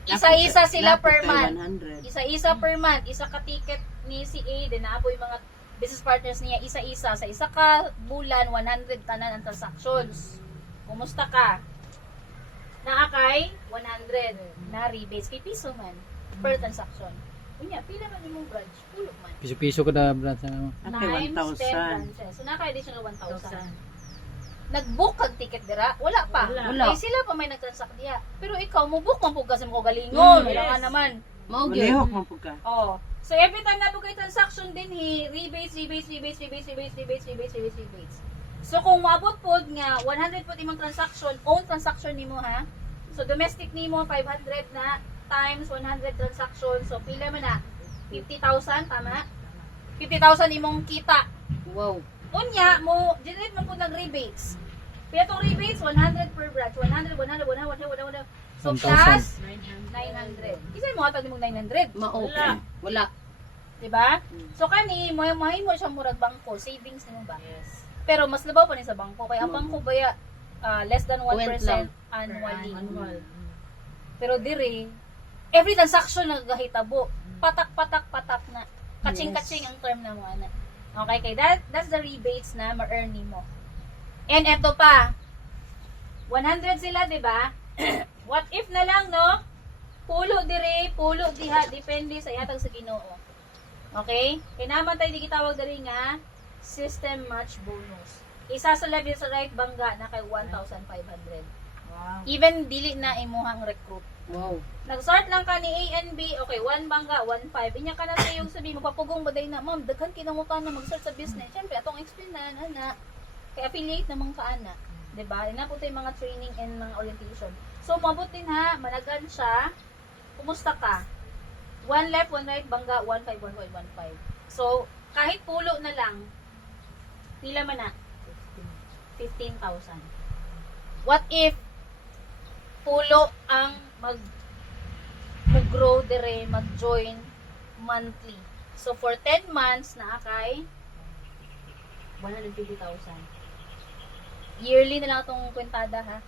Isa-isa sila per month. 100. Isa-isa per month, isa ka ticket ni si A, din naapo yung mga business partners niya, isa-isa. Sa isa ka bulan, 100 tanan ang transactions. Kumusta ka? Naakay, 100 na rebates. Kay piso man, per transaction. Unya, pila man yung branch? Pulog man. Piso-piso ko na brand sa ano. Okay, Times 10 1,000. branches. So, naka additional 1,000. Nag-book kag ticket dira? Wala pa. Wala. Kay sila pa may nag-transact diha. Pero ikaw, mo book man po kasi mo galingon. Wala ka naman. Mao gyud. Malihok man po ka. Oh. So every time na po kay transaction din rebates. So kung maabot po nga 100 po imong transaction, own transaction nimo ha. So domestic nimo 500 na times 100 transaction. So pila man na? 50,000 tama? 50,000 imong kita. Wow. Unya mo generate man po nag rebates. Kaya tong rebates 100 per branch. 100. So 1,000. plus 900. Isa mo atag nimong 900. Mao. Wala. Diba? So kani mo mo siya murag bangko, savings nimo ba? Yes. Pero mas labaw pa ni sa bangko kay ang bangko baya less than 1% lang. annually. Pero diri every transaction nagahitabo. Patak na. Kaching-kaching ang term na mo ana. Okay, kay that's the rebates na ma-earn nimo. And eto pa. 100 sila, 'di ba? What if na lang no? pulo dire, pulo diha, depende sa ihatag sa Ginoo. Okay? Kaya naman tayo di gitawag diri nga system match bonus. Isa sa level sa right bangga na kay 1,500. Wow. Even dili na imuhang recruit. Wow. Nag-start lang ka ni A and B, okay, 1 bangga, 1,500. Inya ka na sa yung sabi, magpapugong ba na, ma'am, daghan kinangutan na mag-start sa business. Siyempre, atong explainan, ana, kay affiliate naman ka, ana. Diba? Ina po tayo mga training and mga orientation. So, mabot din ha, managan siya. Kumusta ka? 1 left, 1 right, bangga, 1,500, 1,500. So, kahit pulo na lang, pila man na? 15,000. What if pulo ang mag-grow dire, mag-join monthly. So, for 10 months na kay 150,000. Yearly na lang itong kwentada ha.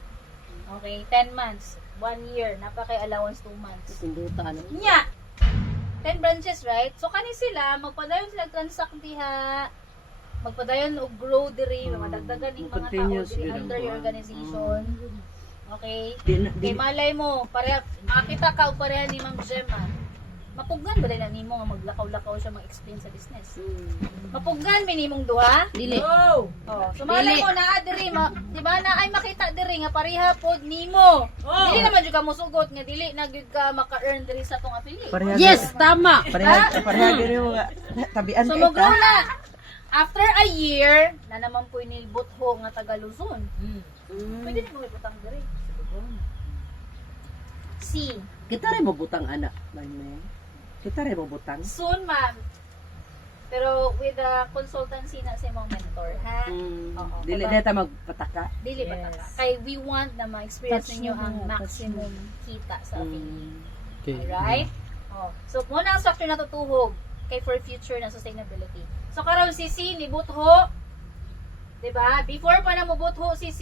Okay, 10 months, 1 year, napakay allowance 2 months. Sinduta, ano? Nya! 10 branches, right? So, kani sila, magpadayon sila transact diha, magpadayon og grow diri, madagdagan ng mga tao Continuous diri yun ang under your kuwan. organization. Okay? Di na- Kay di- malay mo, pareha, makita ka o pareha ni Ma'am Gemma. Mapuggan ba din na nimo nga maglakaw-lakaw siya mag-explain sa business? Mapuggan minimong duha? Dili. Oh, so malay Dili. mo na diri, di ba na ay makita diri nga pareha pod nimo. Dili naman jud ka musugot nga dili na gyud ka maka-earn diri sa tong affiliate. Yes, tama. Pareha diri mo nga tabian So kay mag-grow ka. na. After a year, na naman po nilbutho nga taga Luzon. Pwede na mo ibutang diri. C. Kita rin mo butang anak, man. Kita rin mo butang. Soon, ma'am. Pero with the consultancy na sa imong mentor, ha? Oo. Dili Diba? na ta magpataka. Dili ba ta? Kay we want na ma-experience ninyo ang maximum kita sa affiliate. Okay. Alright? Oh. So, muna ang structure na tutuhog kay for future na sustainability. So, karon si C, ni Butho, diba? Before pa na mo Butho si C,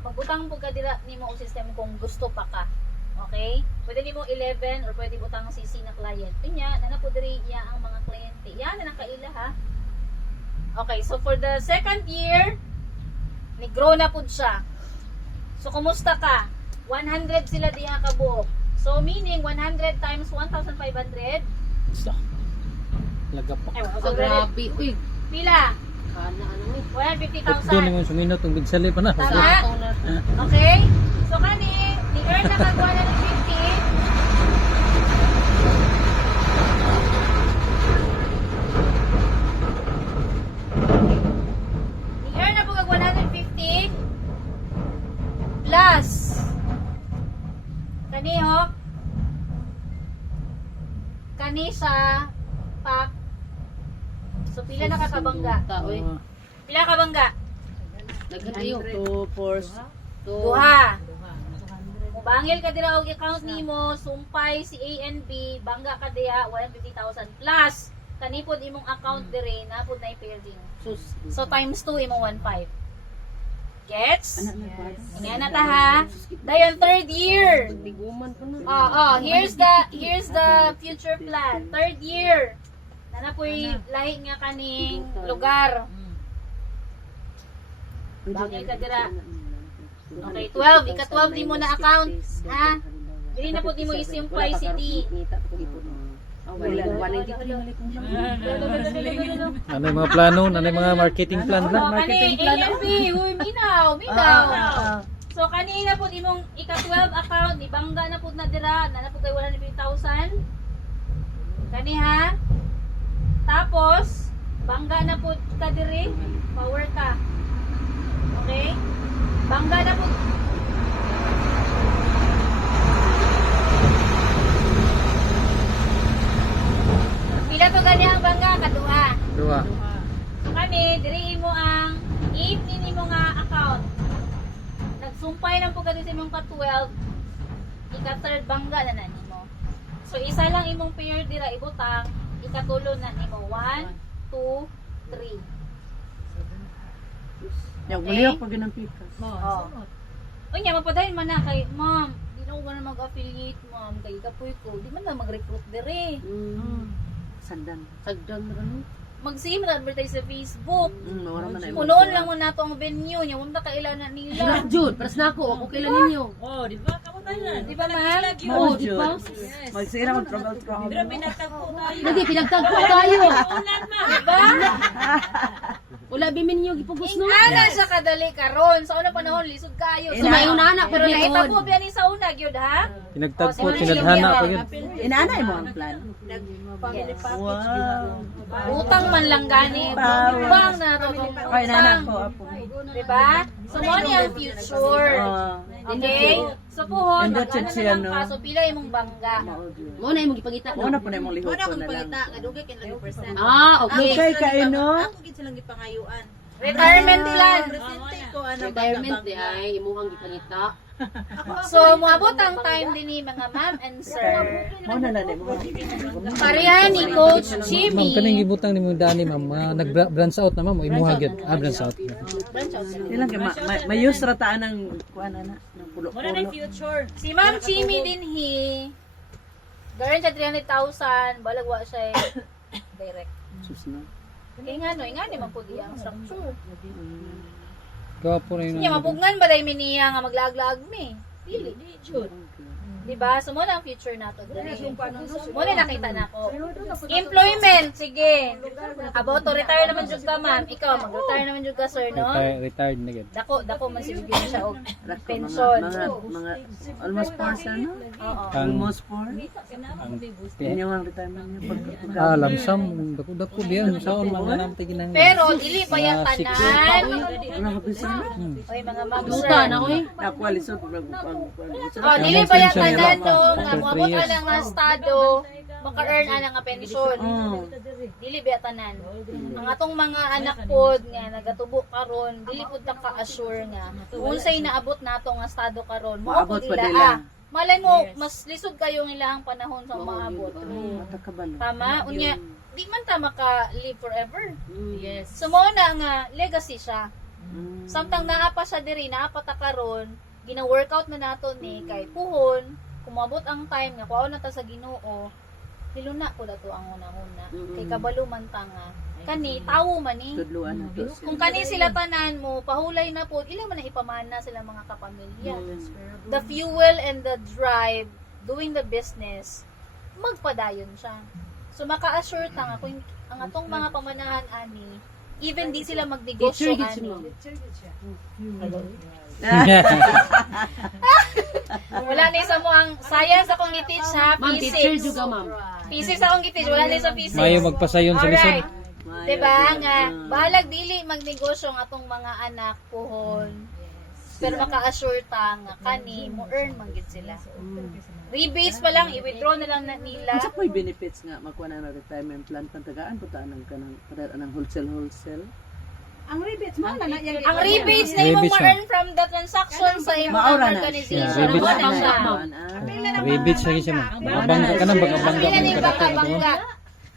magbutang po ka dira ni mo system kung gusto pa ka. Okay? Pwede nimo 11 or pwede butang si C na client. Kunya, na po diri iya ang mga kliyente. Yan na nang kaila ha. Okay, so for the second year, ni-grow na po siya. So, kumusta ka? 100 sila diha ka buok. So, meaning 100 times 1,500. Laga pa. So, grabe. Uy, Pila? kana, ano eh. Doon 150,000. mo suminot ang bigsali pa na. Tama? Okay? So, kani, ni-earn na kag 150. Ni-earn na po kag 150. Plus. Kani, ho? Kani sa pack. So, pila na kakabangga? Uy, Pila ka bangga? nagkatayo. 2 force. Duha. Bangil ka dira og account nimo, sumpay si A and B, bangga ka diha 150,000 plus kanipod imong account dire napod na pairing. So times 2 imong 1.5. Gets? Nga na ta ha. Dayon third year. Tiguman pa na. Here's the future plan. Third year. Nanapoy lahi nga kaning lugar. Bangil ka dira. Okay, 12. Ika-12 di mo na account. Ha? Dili na po di mo isimpay si D. Ano yung mga plano? Ano yung mga marketing plan So, lang? kani AFB, huy, minaw. So, kanina po imong ika-12 account, ni bangga na po na dira, na po kay 150,000. Kani ha? Tapos, bangga na po ka diri, power ka. Okay? Bangga na po. Pila to gani ang bangga? Kaduha. Dua. So kami, diri mo ang 8 nini mo nga account. Nagsumpay lang po ka sa imong ka-12, ika-third bangga na na nimo. So isa lang imong pair dira ibutang, ikatulo na nimo 1, 2, 3. Yang uliyak pag ng pikas. Oh. Unya mapadayon man na kay ma'am, di na ko na mag-affiliate ma'am kay kapoy ko. Di man na mag-recruit diri. Sandan. Sagdan na rin. mag-sim na advertise sa Facebook. Wala man na Punoon lang mo na to ang venue niya, wala kailan na nila. Sila, Jud, paras na ako. Ako kailan ninyo. Oh, di ba? Kamutan Di ba, ma'am? Oo, di ba? Magsira mag-travel. Pero pinagtagpo tayo. Hindi, pinagtagpo tayo. Unan ma. Diba? Wala bimin niyo gipugos no. Ingana sa kadali karon sa una panahon lisod kayo. So may una na pero pero nahitabo biya ni sa una gyud ha. Pinagtagpo, Oh, si tinadhana Ma'am pa Julia. yun. Inaanay mo ang plan. Yes. Wow. Utang man lang gani. Bang na to. Kaya nanak ko, apo. Diba? So mo ni ang future. Okay? So puhon, And that's mag-ano it na siya, lang no? ka. So pila imong bangga. mo na imong gipangita. Mo na po na imong lihok ko na lang. Ah, okay. Okay kayo, no? Retirement plan. Retirement di ay imuhang gipangita. So moabot ang time din ni mga ma'am and sir. Mo na lang mo. Pareha ni Coach Ma'am, Jimmy. kaning gibutang ni mo dani ma'am, nag-branch out na ma'am, imuha gyud. Branch out. Ilang kay may use rataan ng kuan na ng Muna na pulo-pulo. yung future. Si Ma'am Jimmy din garin siya 300,000, balagwa siya direct. Sus na. Nga ni man po di ang structure. Gawa po na yun. Siya mapugnan ba dahil miniya nga maglaag-laag mi? Dili. Diba? So, muna ang future nato. Muna nakita na ko. Employment, sige. About to retire naman jud ka, ma'am. Ikaw, mag-retire naman jud ka, sir, no? Retired na gyud. Dako man sige na siya og Rako, pension. mga almost 4 sa no? Oo. Almost 4. Ang Inyo ang retirement niyo pag lamsam dako biyan saon mga namatay ginang. Pero, dili pa yung tanan. grabe sa Oy, mga ma'am, Luta sir. na oy. nakwalisod pag Oh, dili pa yung tanan, no? Nga, After muabot 3 years. alang nga estado, maka-earn alang nga pension. Dili ba tanan. Ang atong mga anak pod nga nagatubo karon, dili pud ta ka-assure nga unsay naabot nato nga estado karon. Mao Maabot pud pa ila. nila. Malay mo mas lisod kayo ng ilahang panahon sa maabot. matakabalo. Tama? Unya di man ta maka-live forever. Yes. So mo na nga legacy siya. Samtang naa pa siya diri, naa pa ta karon, gina-workout na nato ni kay puhon, kumabot ang time nga kuaon na ta sa Ginoo. Hiluna ko dato ang una-una. Kay kabalo man ta nga kani tawo man ni. Tudluan na to. Kung kani sila tanan mo, pahulay na po, ilang man na ipamana sila mga kapamilya. The fuel and the drive, doing the business, magpadayon siya. So maka-assure ta nga kung ang atong mga pamanahan ani, even di sila magnegosyo Teacher gid si ani. ma'am. Wala ni sa mo ang science akong i-teach ha, Ma'am, teacher physics. juga ma'am. Physics akong i-teach, wala ni sa physics. Mayo magpasayon sa lisod. Alright. Diba nga, balag dili magnegosyo ang atong mga anak puhon. Pero maka-assure ta nga kani mo earn man gid sila. Rebates pa lang, i-withdraw na lang na nila. Unsa po'y benefits nga makuha na retirement plan pantagaan po taan kanang wholesale. Ang rebates mo na na yan. Ang rebates na imong Rebates ma-earn from the transaction sa imong Maura na organization. siya. Rebates Wala na siya. Rebate sa siya ma'am. Bangga ka nang bangga Pila ni mo bangga-bangga.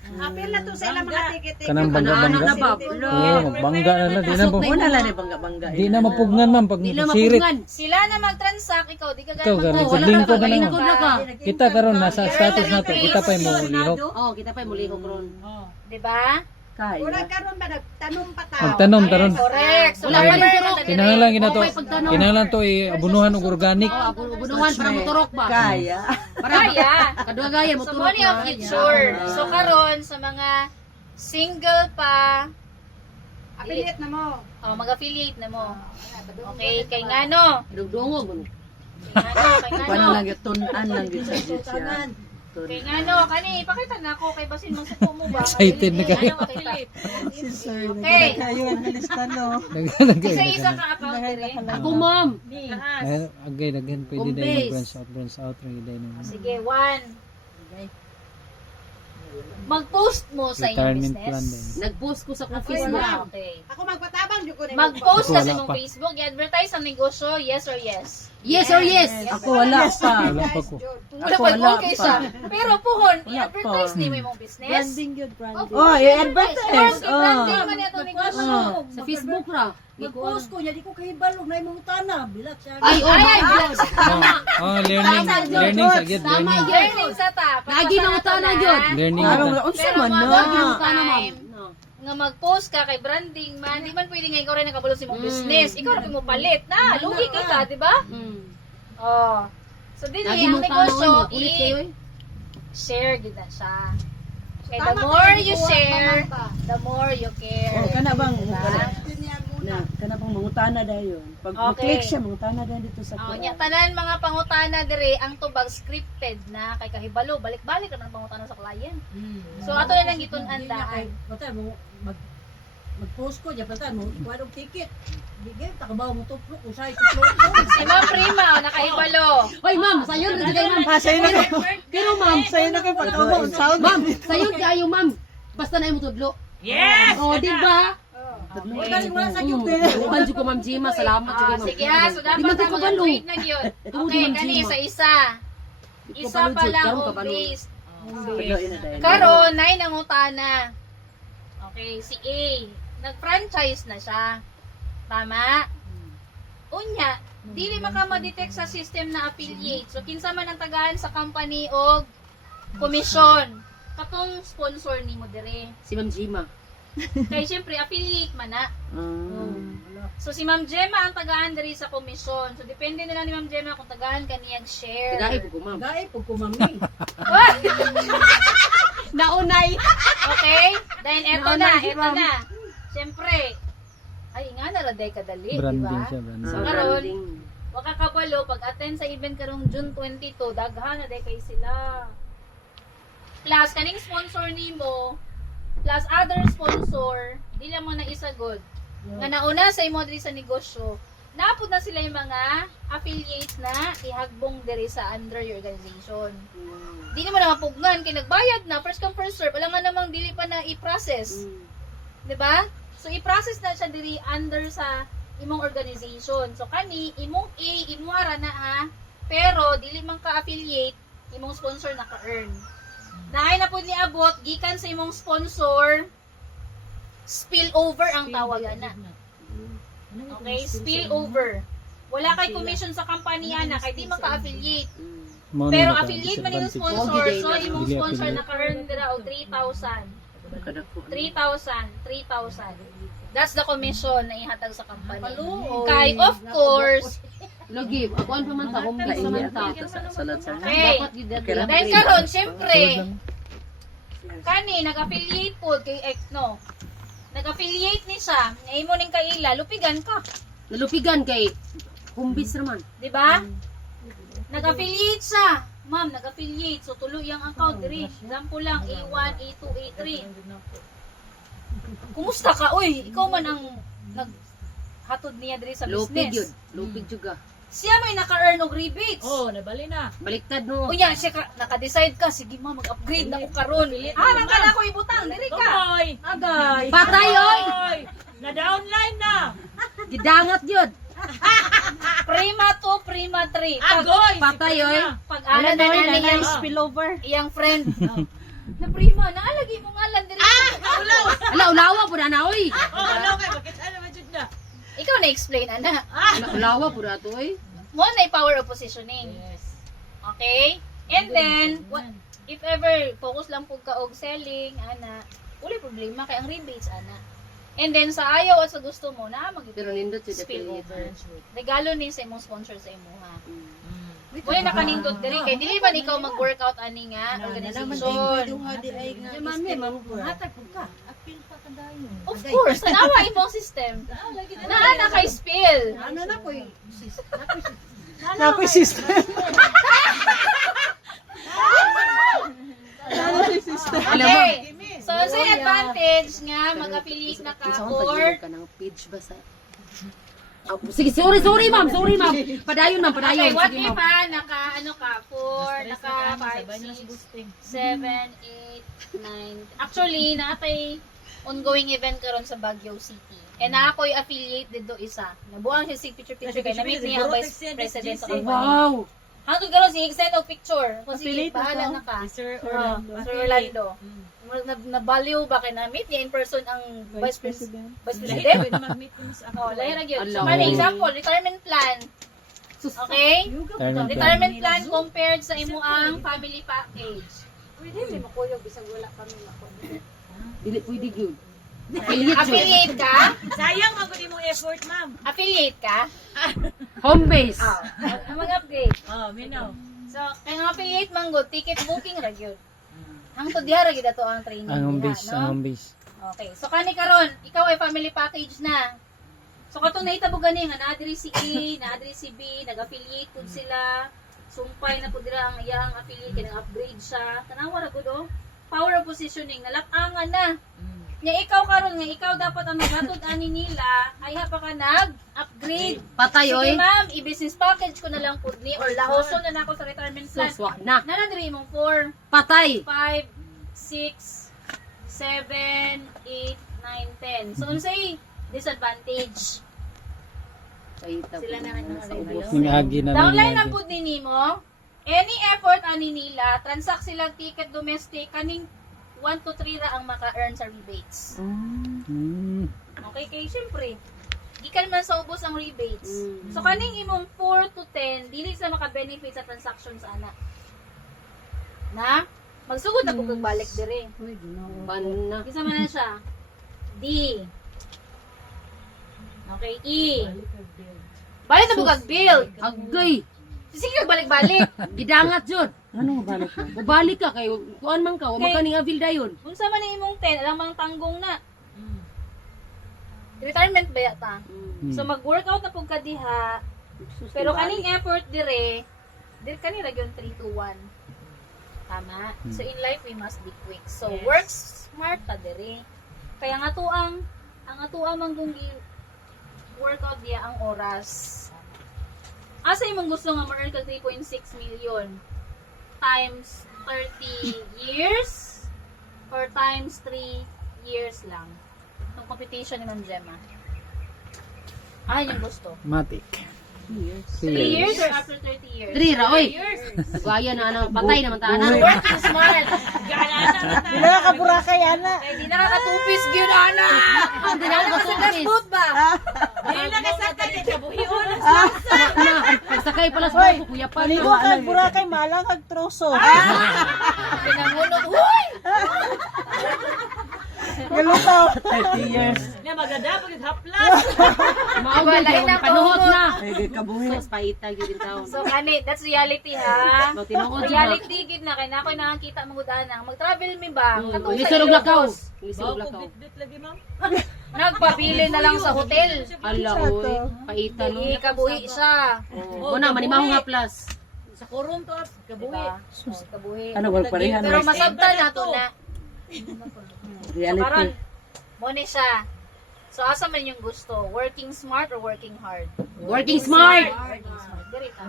Apil na to sa ilang mga ticket. kanang bangga. na ba? Oo, magbangga na lang. Di na po. Una lang ni bangga-bangga. Di na mapugnan ma'am pag Di na sirit. mapungan. Sila na mag-transact, ikaw di ka Ikaw ganun gani Oh, wala lingkod ka, na lang. lingkod na ka. Kita karon nasa status nato, kita pa mo lihok. Oh, kita pa mulihok ron. Diba? Kaya. Murag karon ba nagtanong pa ta. Magtanom karon. Correct. So, Wala pa farmer rin na turok. Kinahanglan ginato. Oh, may pagtanong. Kinahanglan to abunuhan og organic. Oh, bunuhan para motorok ba? Kaya. Kaya. Kadua gaya So, motorok. money of ba? future. So, karon sa mga single pa, Affiliate na mo. mag-affiliate na mo. Okay, kay ngano. Dugdungo mo. Kay Kuha ngano. lang yung tunan lang yun sa siya. Kay ngano. Kani, ipakita na ako kay basin mang suko mo ba? Excited na kayo. Okay. Naglalagay. Isa-isa ka account dire. Ako ma'am. Agay daghan pwede Home dai base. branch out rin dai no. Sige, 1. Mag-post mo sa inyong Retirement plan business. din. Nag-post ko sa Ako Facebook. wala. Okay. Ako magpatabang jud ko ni. Mag-post Ako ka sa wala imong pa. Facebook, i-advertise ang negosyo, yes or yes. Yes or yes? Ako wala pa. Wala pa ko. Wala pa wala okay pa. siya. Pero puhon, Wala i-advertise pa. ni mo imong business. Oh, i-advertise. Branding man ito negosyo. Sa Facebook ra. Mag-post ko niya di ko kahibalog na imong tana bilat siya. Ay, oh, ay, Learning sa gid Tama learning. yun. Learning sa ta. Lagi na utana yun. Learning Parang ito. unsa Pero man mga na. Lagi na utana ma'am. time No. nga mag-post ka kay branding man, di man pwede nga ikaw rin nakabalo sa imong business. Ikaw rin mo palit na, lugi ka, di ba? Oh. So din Lagi ang mong negosyo tanong, ulit kayo eh. share gid na siya. Kaya the more you share, the more you care. Oh, kana bang Diba? kana bang mangutana dayon. Pag Okay. click siya mangutana dayon dito sa Oh, kuan. nya tanan mga pangutana dire ang tubag scripted na kay kahibalo balik-balik naman ang pangutana sa client. So ato na lang gitun-an daan. Patay mo mag-post ko, diyan patay mo, ikuha ng ticket. Bigay, takabaw mo tuplok, usay tuplok. Si Ma'am Prima nakaibalo. Hoy, ma'am, sayo na kayo, ma'am. Sa'yo na kayo. Pero, ma'am, Sa'yo na kayo pagkabaw sound. ma'am, sayo kayo, ma'am. Basta na mo tudlo. Yes! Oh, di ba? Wala wala sa Mm. YouTube. Tuhan ko, ma'am Gima. Salamat Ah, ma'am. sige ha, so Di dapat man na ka kabalo. mag-tweet na gyud. Tungod Okay, man, kani Gima. isa-isa. Isa kabalo, pa Jud, lang karon o kabalo. base. Pagloy na dayon. Karon, nay nangutana. Okay, si A. Nag-franchise na siya. Tama? Unya, dili maka ma-detect sa system na affiliate. So, kinsa man ang tagaan sa company o komisyon. Katong sponsor ni mo dire. Si ma'am Gima. Kaya syempre, affiliate man na. So, si Ma'am Gemma ang tagaan diri sa komisyon. So, depende na lang ni Ma'am Gemma kung tagaan ka niyag share. Tagay po ko, ma'am. Gay, pag kumami. What? Naunay. Okay? Then, eto na. Siyempre, ay nga na raday kadali, di Branding ba? siya, branding. Sa Karon, branding. waka kabalo, pag attend sa event karong June 22, daghan na day kay sila. Plus, kaning sponsor nimo, plus other sponsor, di lang mo na isa good. Nga nauna sa imo diri sa negosyo, naapod na sila yung mga affiliates na ihagbong diri sa under your organization. Di naman na mapugnan, kay nagbayad na, first come first serve, alam nga namang dili pa na i-process. 'Di ba? So i-process na siya diri under sa imong organization. So kani imong A imuara na ha, pero dili man ka affiliate, imong sponsor naka-earn. Naay na pud ni abot gikan sa imong sponsor spill over ang tawagan na. Okay, spill over. Wala kay commission sa company ana kay di man ka affiliate. Mao na Pero naka- affiliate man yung disadvantage. sponsor, Okay, so imong Dili sponsor affiliate. naka-earn dira og 3,000. Kadako. 3,000. That's the commission na ihatag sa company. Paluoy. Kay, of course, Lagi, ako ano pa man ta, home base naman ta. Salat sa okay. Dapat yun dati. Okay, Dahil karon, syempre, kani, nag-affiliate po kay Ekno. Nag-affiliate ni siya, na imo ning kaila, lupigan ka. Nalupigan kay home base naman. Di ba? Nag-affiliate siya. Ma'am, nag-affiliate. So, tuloy yung account diri. Example lang, A1, A2, A3. Kumusta ka? Uy, ikaw man ang naghatod niya diri sa Lupig yun. business. Lupig juga. Siya may naka-earn og rebates. Oh, nabali na. Baliktad no. Unya, siya naka-decide ka, sige ma, mag-upgrade na ko karon. Harang ka na ako ibutang, diri ka. Tumoy! Agay. Patay oy! Tumoy! Na-downline na! Gidangat yun. Prima 2, Prima 3. Agoy! Patay oy. Pag-alan na na niyang spillover. iyang friend. Na Prima, naalagi mo ngalan diri. Ala, ulawa po na na oy. Oh, ano kayo? Bakit ano ba dyan na? Ikaw na-explain, ana. Ala, ulawa po na to oy. Mo na power of positioning. Okay? And then, if ever focus lang pug ka og selling, ana, wala problema kay ang rebates ana. And then sa ayaw at sa gusto mo na Pero nindot yun spill affiliate. over. Regalo ni sa imong sponsor sa imo ha. Wala nakanindot diri kay dili man ikaw mag-workout ani nga organization. Ay, mami, hatag po ka. Apil pa ka dayon. Of course, tanawa imong system. Naa na kay spill. Ano na po Nakoy system. Okay. So, sa advantage nga mag-affiliate na ka or Ka ng page ba sa... Oh, sige, sorry ma'am. Padayon ma'am, okay, padayon. what Sige if ma'am. ha, naka, ano ka, 4, naka 5, 6, 7, 8, 9. Actually, natay ongoing event karon sa Baguio City. And na ako'y affiliate dito isa. Nabuang siya sig picture-picture kay na-meet niya ang Vice President sa company. Wow. Hangtod karon si extend og picture. Kung sige, Affiliate bahala ako. na ka. Sir Sir Orlando. Nabaliw ba kay na-meet niya in person ang Vice President? mag-meet mo sa Oh, lahi ra gyud. So, Alaw. for example, retirement plan. Okay? Retirement plan. Retirement plan compared sa imo ang family package. Dili pwede gyud. Affiliate ka? Sayang magudi mong effort, ma'am. Affiliate ka? Home base. Ang mag-upgrade. Oh, minaw. So, kaya nga affiliate man good, ticket booking ra gyud. Hangtod diha ra gyud ato ang training. Ang home diha, base, no? ang home base. Okay. So kani karon, ikaw ay family package na. So katong nahitabo gani nga naadiri si A, naadiri si B, nag-affiliate pud sila. Sumpay na pud dira ang iyang affiliate kay nag-upgrade siya. Tanawa ra gud oh. Power of positioning, nalatangan na. Nya ikaw karon nga ikaw dapat ang maghatod ani nila ay ha pa ka nag-upgrade. Patay, Sige oy. ma'am, i-business package ko na lang pud ni or lahoson na nako sa retirement plan. Suswa na. Nanadiri mong 4, Patay. 5, 6, 7, 8, 9, 10. So, unsay disadvantage? Sila na rin mga Ningagi na downline ningagi. na po din mo. Any effort ani nila, transact sila ticket domestic, kaning 1 to 3 ra ang maka-earn sa rebates. Hmm. Okay, kay syempre, gikan man sa ubos ang rebates. So, kaning imong 4 to 10, dili sa maka-benefit sa transactions ana. Na? Magsugod na kung balik dire. Ban na. Isa man na siya. D. Okay, E. Balik na bugag build. Agay. Sige, balik-balik. Gidangat jud. Ano balik ka? Mabalik ka kay kuan man ka, wa Okay. man kaning avil dayon. Unsa man ni imong 10, alam mang tanggong na. Retirement ba yata? So mag-workout na pug ka diha. Pero kaning effort dire kani ra gyud 3 to 1. Tama. So in life we must be quick. So Yes. work smart ta dire. Kaya nga ang atuang manggong workout diya ang oras. Asa imong gusto nga ma-earn kag 3.6 million times 30 years or times 3 years lang? Itong competition ni Ma'am Gemma. Yung gusto. Matic. 3 years or after 30 years? 3 ra oy. Gaya na ana, patay naman ta ana. Working smart. Wala ka burakay, ana. Ay, di nakakatupis gyud ana. Hindi na ako katupis. Food ba? Dili na kasakay kay kabuhion. Na, pagsakay pala sa barko, kuya pa. Paligo kag burakay, malang kag troso. Pinangunot. Uy! Galutaw. 30 years. Na maganda pag haplas. Maaway Wala na yung panuhot na. Ay, kabuhi. Sos paita gyud in taon. So, kani, that's reality ha. No, tinuod na. Reality gid na kay nako nakakita mo gudana. Mag-travel mi ba? Katong sa Lisod og lakaw. Ilocos. Lisod og lakaw. Bit lagi, ma'am. Nagpabili na lang sa hotel. Ala oy, paita no. Dili kabuhi siya. Oh, na manimahong haplas. Sa kurong to, kabuhi. Diba? Kabuhi. Ano, wag parehan. Pero masabtan na to na. Reality. Karon, mo ni siya. So, asa man yung gusto? Working smart or working hard? Working smart. Working smart. Diri ta.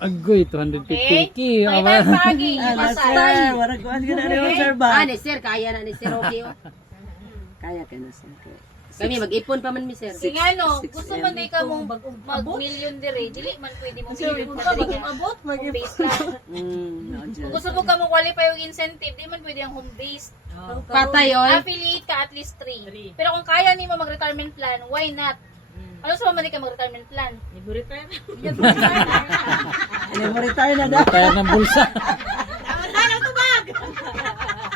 Agoy, Okay? 250k. Pakita ang pagi. Sir, Ipasay. warag ko ang ginagawa, sir ba? Ah, ni sir kaya na ni sir okay. Oh. Kaya ka na, sir. Kami mag-ipon pa man mi sir. Sige ano, 6 gusto man di ka mong mag-million dire, dili man pwede mo million ka dire nga. Home base lang. No, Kung just. gusto mo ka mo qualify yung incentive, di man pwede ang home base. Patay oy. Affiliate ka at least 3. Pero kung kaya ni mo mag-retirement plan, why not? Ano sa mamali ka mag-retirement plan? Liburita. Ano mo retire na daw? Kaya ng bulsa.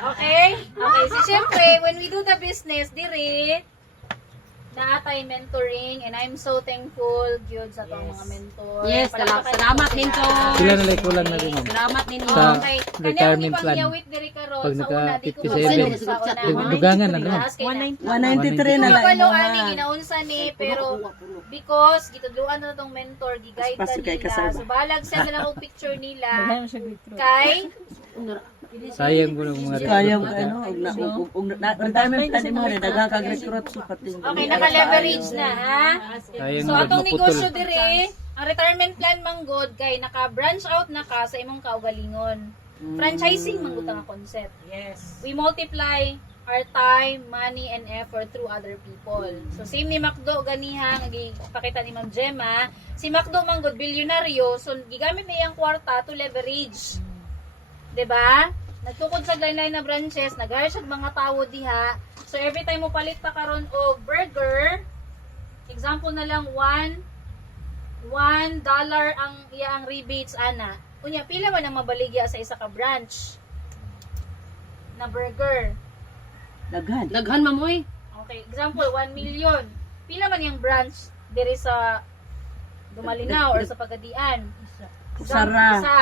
Okay? Okay, so syempre, when we do the business, dire, naatay mentoring and I'm so thankful gyud sa tong mga mentor. Yes, salamat mentor. Sila na lang kulang na rin. ma'am. Salamat ninyo. Sa Okay, retirement plan. Pangyawit diri karon Pag sa una di ko 57, mabalik sa una. dugangan na naman. 193 na lang. Kabalo ani ginaunsa ni pero because gitudluan na tong mentor giguide Pas- pas- kay nila. kasarba. So balag send na lang og picture nila kay Sayang ko ng mga Kaya mo ano, retirement plan mo rin, dagang kag recruit so pati. okay naka-leverage na ha. Sayang So mo atong maputol. negosyo dire, ang retirement plan manggod kay naka-branch out na ka sa imong kaugalingon. Franchising manggod ang concept. Yes. We multiply our time, money, and effort through other people. So, same ni Macdo, ganiha, nagipakita ni Ma'am Gemma, si Macdo manggod, bilyonaryo, so, gigamit na iyang kwarta to leverage. 'Di ba? Nagtukod sa line na branches, nag-hire siya mga tao diha. So, every time mo palit pa karon og burger, example na lang, $1 ang iyang rebates, ana. Kunya, pila man ang mabaligya sa isa ka branch na burger? Daghan. Daghan ma'am oy. Okay, example, 1 million. Pila man yung branch diri sa Dumalinaw or sa Pagadian? Sara. Isa.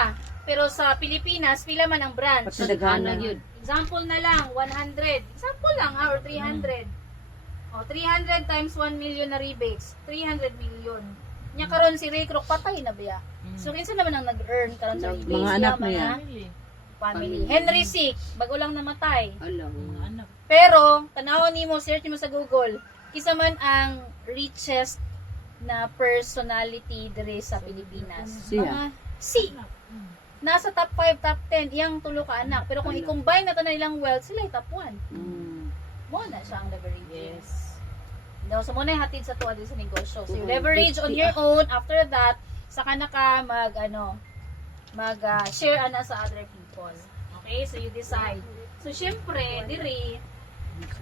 Pero sa Pilipinas, pila man ang branch? Pati daghan na. Yun. Example na lang, 100. Example lang ha, or 300. O, 300 times 1 million na rebates. 300 million. Nya karon si Ray Kroc patay na biya. So, kinsa naman ang nag-earn karon sa rebates? Mga anak na Mga yan. family. Henry Sick, bago lang namatay. Ala. Pero, tanawon nimo, search mo sa Google, kisa man ang richest na personality dire sa Pilipinas. Siya. Mga si. Nasa top 5, top 10, iyang tulo ka anak. Pero kung i-combine na tanan ilang wealth, sila ay top 1. Mo na siya ang leverage. Yes. No, so muna yung hatid sa tuwa din sa negosyo. So, you leverage on your own. After that, saka na ka share ana sa other people. Okay? So, you decide. So, syempre, diri,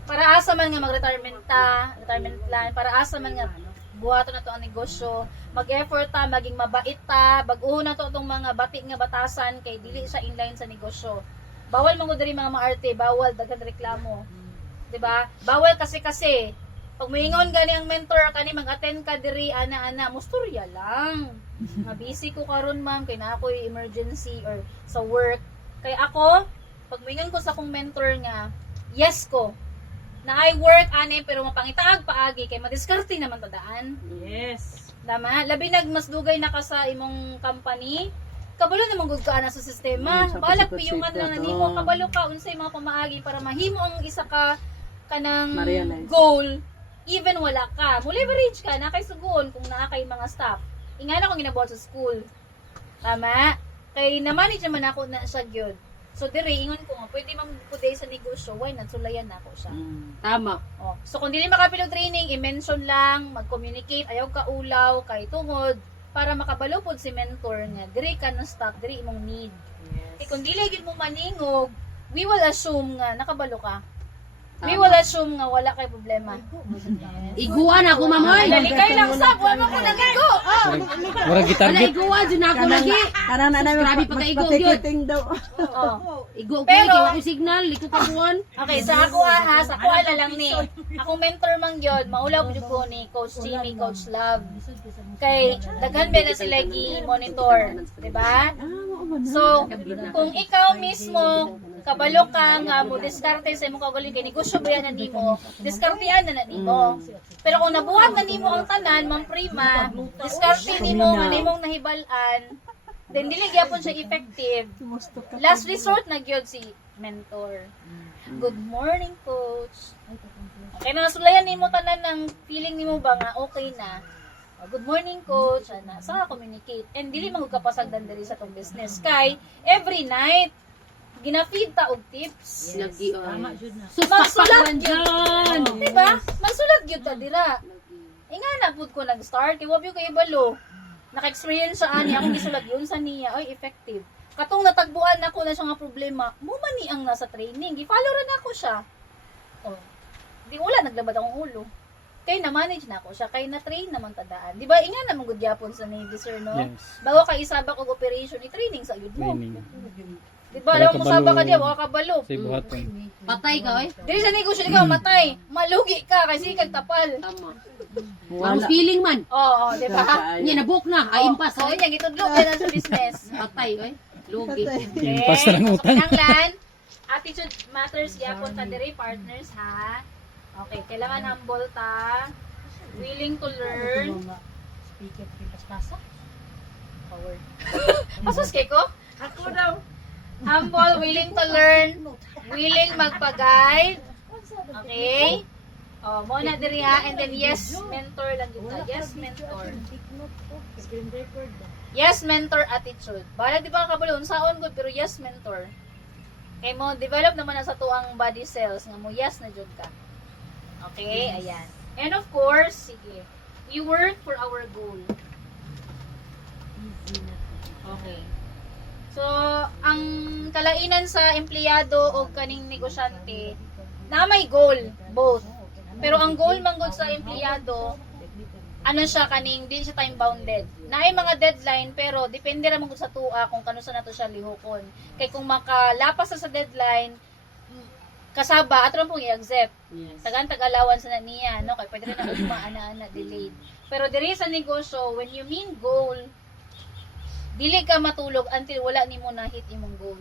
para asa man nga mag-retirement plan, para asa man nga buhaton na to ang negosyo, mag-effort ta, maging mabait ta, baguhon na to itong mga bati nga batasan, kay dili siya inline sa negosyo. Bawal man gud diri mga maarte, bawal daghan reklamo. 'Di ba? Bawal kasi pag moingon gani ang mentor kani mag-attend ka diri ana musturya lang. Nga busy ko karon ma'am kay na ako'y emergency or sa work. Kay ako pag moingon ko sa akong mentor nga yes ko na I work ani pero mapangitaag paagi kay madiskarte naman tadaan. Yes. Tama? Labi nag mas dugay na ka sa imong company. Kabalo naman gud ka ana sa sistema. Sa Balak pasipot-sipot piyungan lang na to. nimo kabalo ka unsay mga pamaagi para mahimo ang isa ka kanang Ma-realize. goal even wala ka. Mo leverage ka na kay sugon kung naa kay mga staff. Ingana akong ginabuhat sa school. Tama? Kay na-manage naman ako na siya gyud. So dire ingon ko nga pwede man puday sa negosyo, why not sulayan na ako siya. Tama. Oh, so kung dili makapilog training, i-mention lang, mag-communicate, ayaw ka ulaw, kay tungod, para makabalo pod si mentor nga, diri ka na stop, diri imong need. Kaya kung dili gid mo maningog, we will assume nga nakabalo ka. We will assume nga wala kay problema. Iguan ako ma'am oy. Dalikay lang sa, wala mo ko nagigo. Murag Wala gitarget. iguan jud ako lagi. Kanang na namin Grabe pagkaigo yun. patikiting daw. Oh. Igo ko Pero- kay ako signal, liko pa kuan. Okay, sa ako ha, sa ako na lang ni. Akong mentor man gyud, maulaw gyud ko ni Coach Jimmy, Coach Love. Kay daghan ba na sila gi-monitor, di ba? So, kung ikaw mismo kabalo ka nga mo diskarte sa imong kaugaling kay negosyo ba yan na nimo, diskartean na nimo. Pero kung nabuhat na nimo ang tanan, Ma'am Prima, diskarte nimo nga nimong nahibalan, then dili gyapon siya effective. Last resort na gyud si mentor. Good morning, coach. Okay na nasulayan nimo tanan ng feeling nimo ba nga okay na. Good morning, coach. Ana, sa communicate. And dili man ka pasagdan diri sa tong business kay every night gina-feed ta og tips. Lagi Tama jud na. Supak Magsulat man yun. dyan. Diba? Magsulat gyud ta dira. Ingana pud ko nag-start kay wabyo kay balo. Naka-experience sa ani akong gisulat yun sa niya, ay effective. Katong natagbuan nako na siya nga problema, mo man ni ang nasa training, gi-follow ra nako siya. Oh. Di wala naglabad akong ulo. Kay na-manage na ako siya, kay na-train naman tadaan. Di ba, ingana mong good yapon sa Navy, sir, no? Yes. Bago ka isabak og operation, i-training sa yun mo. Training. Di ba, Wala alam mo sabak ka kabalo. diya, wala ka balo. Sa buhaton. Patay ka oy. Dili sa negosyo, di ka matay. Malugi ka, kasi kag tapal. Tama. Ang feeling man. Oo, di ba? Nya nabuk na, ay impas Oo, oy. yan, itudlog yan sa business. Patay oy. Lugi. Impas na lang utang. Kinanglan, attitude matters gyapon ta diri partners ha. Okay, kailangan humble ta, willing to learn. Speaker pipastasa. Power. Pasus kay ko? Ako daw. Humble, willing to learn, willing magpa-guide. Okay? Oh, mo na diri ha, and then yes, mentor lang yun ta. Yes, mentor. Screen record. Yes, mentor attitude. Bala di ba kabalo unsaon gud pero yes, mentor. Kay mo develop naman na sa tuang body cells nga mo yes na jud ka. Okay, ayan. And of course, sige. We work for our goal. Okay. So, ang kalainan sa empleyado o kaning negosyante na may goal, both. Pero ang goal man gud sa empleyado, ano siya kaning di siya time bounded. Naay mga deadline pero depende ra man gud sa tua kung kano sa nato siya lihokon. Kay kung makalapas sa deadline, kasaba atron pong i-accept. Yes. Tagan allowance na niya, no? Kay pwede rin na ugma ana delayed. Pero diri sa negosyo, when you mean goal, dili ka matulog until wala nimo na hit imong goal.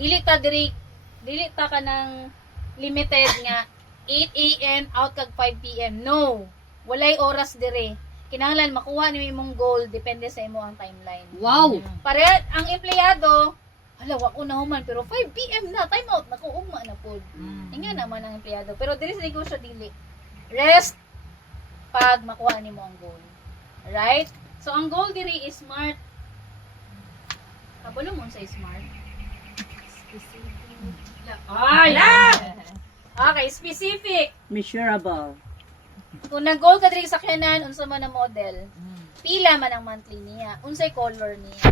Dili ta kanang limited nga 8 AM out kag 5 PM. No. Walay oras dire. Kinahanglan makuha nimo imong goal depende sa imo ang timeline. Wow! Pare ang empleyado, hala wa ko nahuman pero 5 PM na time out nako ugma na pod. Inga naman ang empleyado. Pero diri sa negosyo dili. Rest pag makuha nimo ang goal. Right? So ang goal diri is smart. Kabalo mo sa smart. Specific. Ay! Okay, specific. Measurable. Kung nag-goal ka diri sa sakyanan, unsa man ang model? Pila man ang monthly niya? Unsay color niya?